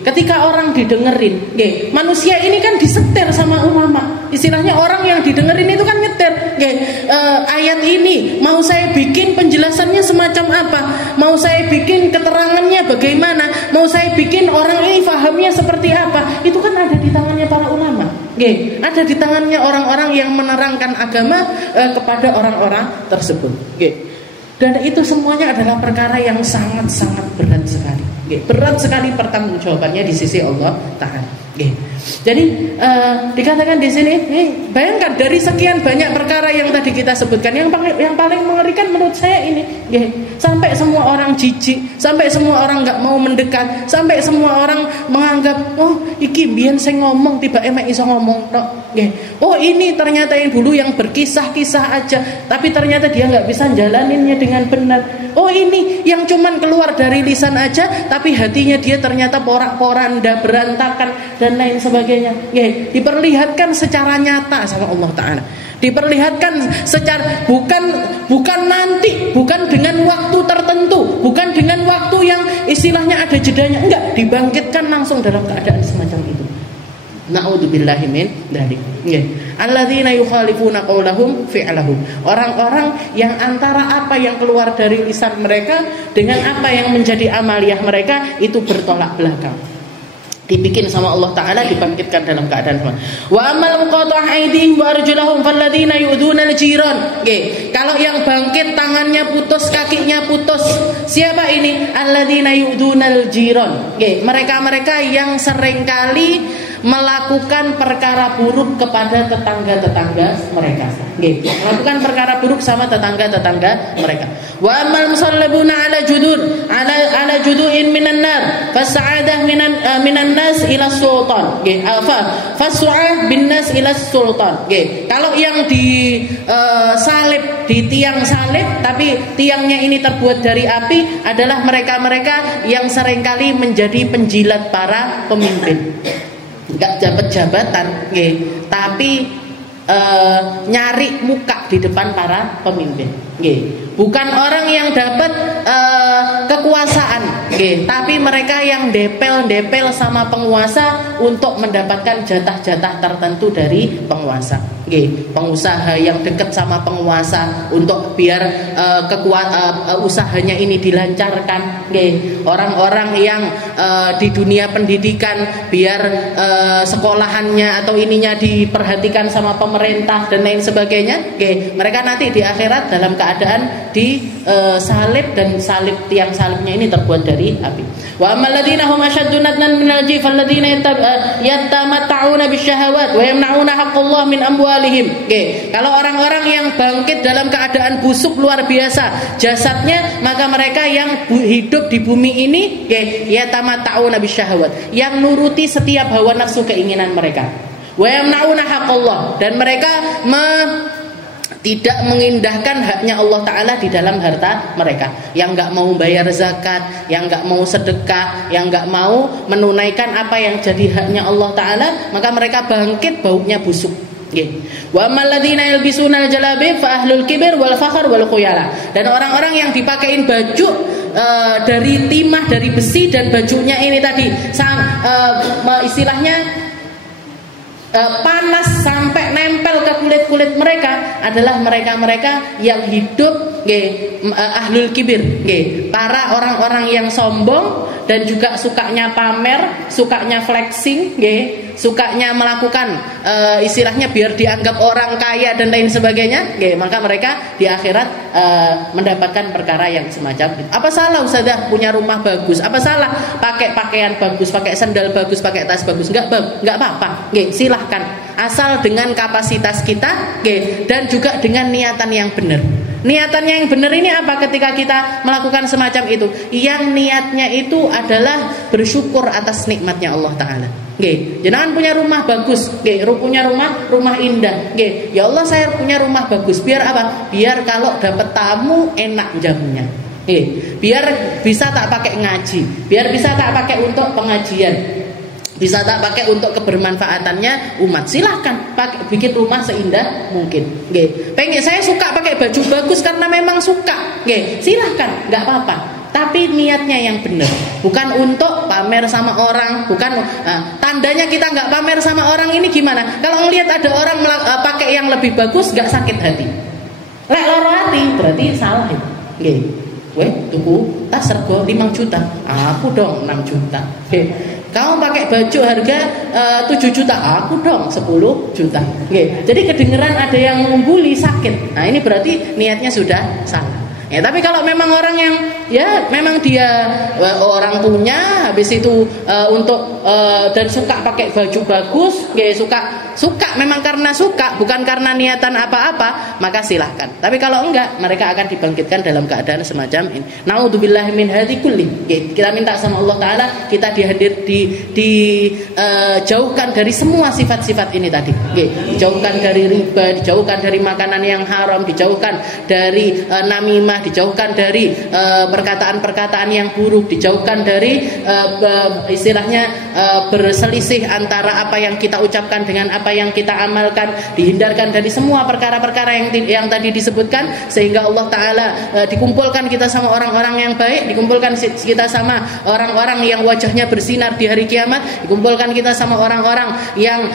Ketika orang didengerin, manusia ini kan disetir sama ulama. Istilahnya orang yang didengerin itu kan nyetir. Ayat ini mau saya bikin penjelasannya semacam apa, mau saya bikin keterangannya bagaimana, mau saya bikin orang ini fahamnya seperti apa, itu kan ada di tangannya para ulama. Ada di tangannya orang-orang yang menerangkan agama kepada orang-orang tersebut. Dan itu semuanya adalah perkara yang sangat-sangat berat sekali. Berat sekali pertanggungjawabannya di sisi Allah Ta'ala. Jadi dikatakan di sini, bayangkan dari sekian banyak perkara yang tadi kita sebutkan, yang paling mengerikan menurut saya ini, sampai semua orang jijik, sampai semua orang nggak mau mendekat, sampai semua orang menganggap, oh iki biyen sing ngomong tiba emek iso ngomong tok. Oh ini ternyata yang dulu yang berkisah-kisah aja, tapi ternyata dia nggak bisa jalaninnya dengan benar. Oh ini yang cuman keluar dari lisan aja, tapi hatinya dia ternyata porak-poranda, berantakan dan lain sebagainya. Diperlihatkan secara nyata sama Allah Ta'ala. Diperlihatkan secara bukan nanti, bukan dengan waktu tertentu, bukan dengan waktu yang istilahnya ada jedanya, enggak, dibangkitkan langsung dalam keadaan semacam itu. Na'udzubillahi min dzalik. Alladzina yukhalifuna qaulahum fi'lahum. Orang-orang yang antara apa yang keluar dari lisan mereka dengan apa yang menjadi amaliyah mereka itu bertolak belakang. Dibikin sama Allah Ta'ala, dibangkitkan dalam keadaan sama. Wa amal muqata' aydihim wa arjulahum falladzina yu'duna al-jiran. Kalau yang bangkit tangannya putus, kakinya putus, siapa ini? Alladzina yu'duna al-jiran. Mereka-mereka yang seringkali melakukan perkara buruk kepada tetangga-tetangga mereka. Melakukan perkara buruk sama tetangga-tetangga mereka. Wa amal musallabuna ala judu'in minan nar fas'adah minan nas ila sultan. Fas'ah bin nas ila sultan. Kalau yang di salib, di tiang salib, tapi tiangnya ini terbuat dari api, adalah mereka-mereka yang seringkali menjadi penjilat para pemimpin. Enggak dapat jabatan, tapi nyari muka di depan para pemimpin. Bukan orang yang dapat kekuasaan, tapi mereka yang depel sama penguasa untuk mendapatkan jatah-jatah tertentu dari penguasa. Pengusaha yang dekat sama penguasa untuk biar usahanya ini dilancarkan. Orang-orang yang di dunia pendidikan biar sekolahannya atau ininya diperhatikan sama pemerintah dan lain sebagainya. Mereka nanti di akhirat dalam keadaan di salib, dan tiang salibnya ini terbuat dari api. Wa ammal ladzina hum ashaddu nadnan minal jif alladzina yatamatta'una bisyahawat wa yamna'una haqqallah min amwalihim. Kalau orang-orang yang bangkit dalam keadaan busuk luar biasa jasadnya, maka mereka yang hidup di bumi ini yatamatta'una bisyahawat, yang nuruti setiap hawa nafsu keinginan mereka. Wa yamna'una haqqallah, dan mereka tidak mengindahkan haknya Allah Ta'ala di dalam harta mereka. Yang gak mau bayar zakat, yang gak mau sedekah, yang gak mau menunaikan apa yang jadi haknya Allah Ta'ala, maka mereka bangkit baunya busuk. Wa ammal ladzina yalbisuna al-jalabib fa ahlul kibir wal fakhr wal khuyala. Dan orang-orang yang dipakein baju dari timah, dari besi, dan bajunya ini tadi istilahnya panas sampai nempel ke kulit mereka, adalah mereka-mereka yang hidup ahlul kibir, para orang-orang yang sombong dan juga sukanya pamer, sukanya flexing, sukanya melakukan istilahnya biar dianggap orang kaya dan lain sebagainya. Maka mereka di akhirat mendapatkan perkara yang semacam itu. Apa salah Ustazah punya rumah bagus? Apa salah pakai pakaian bagus, pakai sandal bagus, pakai tas bagus? Enggak apa-apa. Silahkan, asal dengan kapasitas kita, dan juga dengan niatan yang benar. niatannya yang benar ini apa ketika kita melakukan semacam itu? Yang niatnya itu adalah bersyukur atas nikmatnya Allah Ta'ala. Nggih, jenengan punya rumah bagus, nggih, punya rumah indah, nggih. Ya Allah, saya punya rumah bagus. Biar apa? Biar kalau dapat tamu enak jamunya. Biar bisa tak pakai ngaji, biar bisa tak pakai untuk pengajian, bisa tak pakai untuk kebermanfaatannya umat. Silahkan pakai, bikin rumah seindah mungkin. Pengen saya suka pakai baju bagus karena memang suka. Silahkan, nggak apa-apa. Tapi niatnya yang benar, bukan untuk pamer sama orang, bukan. Tandanya kita nggak pamer sama orang ini gimana? Kalau ngelihat ada orang pakai yang lebih bagus, nggak sakit hati. Lek loro hati berarti salah itu. Tuku tas sergo 5 juta, aku dong 6 juta. Kamu pakai baju harga 7 juta, aku dong 10 juta. Jadi kedengeran ada yang membuli sakit. Nah ini berarti niatnya sudah salah. Ya, tapi kalau memang orang yang ya memang dia orang punya, habis itu untuk dan suka pakai baju bagus, ya suka memang karena suka, bukan karena niatan apa-apa, maka silahkan. Tapi kalau enggak, mereka akan dibangkitkan dalam keadaan semacam ini. Naudzubillahi min hadzi kulli. Kita minta sama Allah Ta'ala kita dijauhkan dari semua sifat-sifat ini tadi. Dijauhkan dari riba, dijauhkan dari makanan yang haram, dijauhkan dari namimah, dijauhkan dari perkataan-perkataan yang buruk, dijauhkan dari istilahnya berselisih antara apa yang kita ucapkan dengan apa yang kita amalkan, dihindarkan dari semua perkara-perkara yang tadi disebutkan, sehingga Allah Ta'ala dikumpulkan kita sama orang-orang yang baik, dikumpulkan kita sama orang-orang yang wajahnya bersinar di hari kiamat, dikumpulkan kita sama orang-orang yang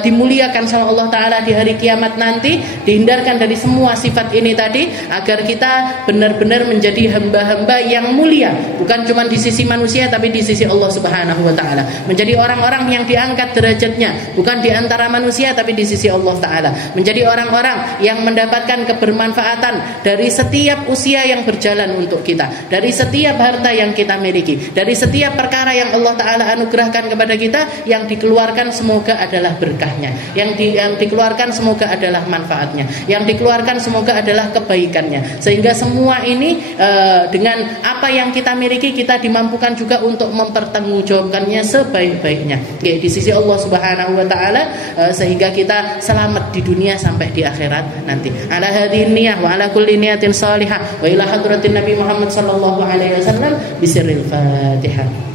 dimuliakan sama Allah Ta'ala di hari kiamat nanti, dihindarkan dari semua sifat ini tadi, agar kita benar-benar menjadi hamba-hamba yang mulia, bukan cuma di sisi manusia tapi di sisi Allah Subhanahu wa Ta'ala, menjadi orang-orang yang diangkat derajatnya bukan di antara manusia tapi di sisi Allah Ta'ala, menjadi orang-orang yang mendapatkan kebermanfaatan dari setiap usia yang berjalan untuk kita, dari setiap harta yang kita miliki, dari setiap perkara yang Allah Ta'ala anugerahkan kepada kita, yang dikeluarkan semoga adalah berkahnya, yang dikeluarkan semoga adalah manfaatnya, yang dikeluarkan semoga adalah kebaikannya, sehingga semua ini dengan apa yang kita miliki kita dimampukan juga untuk mempertanggungjawabkannya sebaik-baiknya di sisi Allah Subhanahu wa Ta'ala, sehingga kita selamat di dunia sampai di akhirat nanti. Ala hadhihi niyah wa ala kulli niyatin salihah wa ila hadratin Nabi Muhammad sallallahu alaihi wasallam bisirril Fatihah.